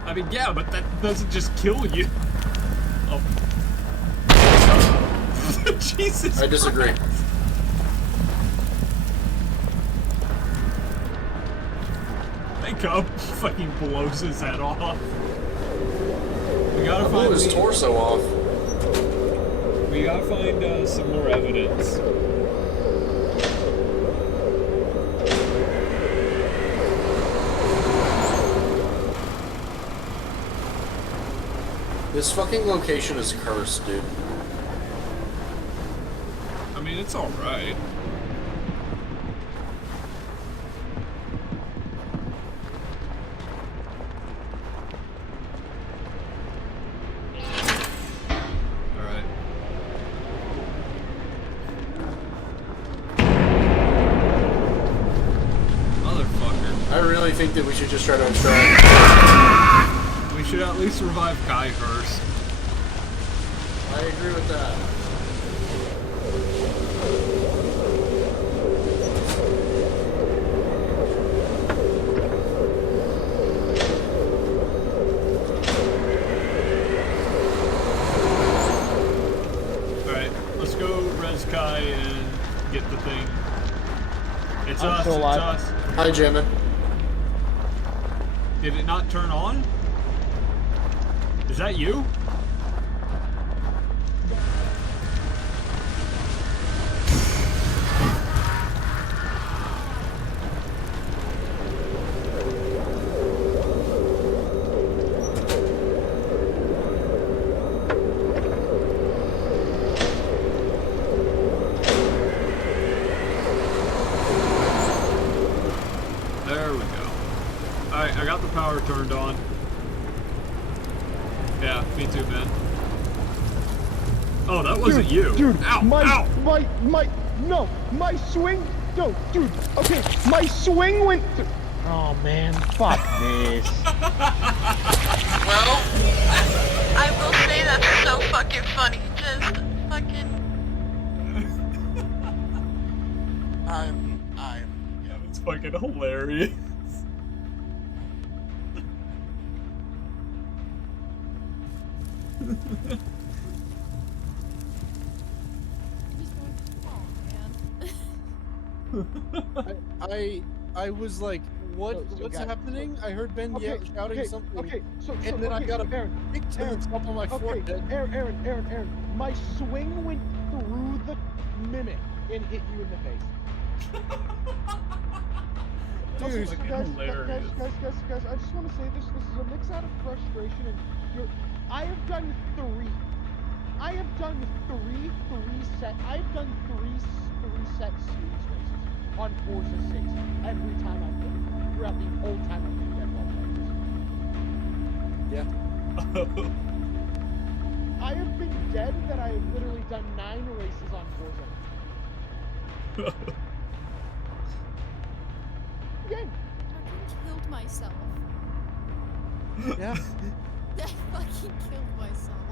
I mean, yeah, but that doesn't just kill you. Oh. Jesus I disagree. Christ. Cub fucking blows his head off. We gotta I blew find his torso off. We gotta find some more evidence. This fucking location is cursed, dude. I mean, it's alright. I think that we should just try to extract. We should at least revive Kai first. I agree with that. Alright, let's go res Kai and get the thing. It's I'm us, still it's alive. us. Hi, Jamin. Did it not turn on? Is that you? There we go. Alright, I got the power turned on. Yeah, me too, man. Oh, that wasn't you. Dude, Ow, my swing, no, dude, okay, my swing went through. Oh man, fuck this. Well, I will say that's so fucking funny. Just fucking. Yeah, it's fucking hilarious. I was like, what's guys, happening? I heard Ben shouting something. Okay, and then I got a Aaron, big to the top of my forehead. Aaron, my swing went through the mimic and hit you in the face. Dude, guys, I just want to say this is a mix out of frustration and I have done three set series races on Forza 6 every time I've been throughout the whole time I've been dead while playing this. I have been dead that I have literally done 9 races on Forza. Game. I killed myself. Yeah. I fucking killed myself.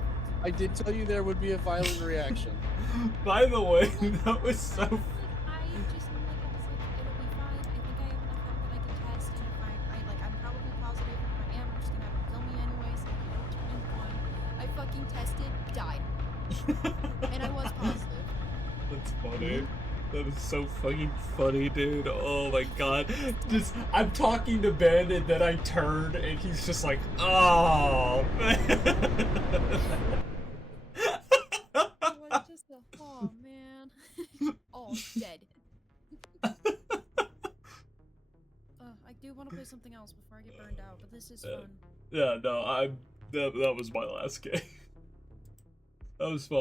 I did tell you there would be a violent reaction. By the way, that was so. I just it'll be fine. I think I have enough help that I can test, and if I'm probably positive. If I am, I'm just gonna have to kill me anyway, so I don't turn into one. I fucking tested, died, and I was positive. That's funny. That was so fucking funny, dude. Oh my god. Just, I'm talking to Ben and then I turn and he's just like, oh, man. Oh man. Oh, dead. I do want to play something else before I get burned out, but this is fun. Yeah, no, that was my last game. That was fun.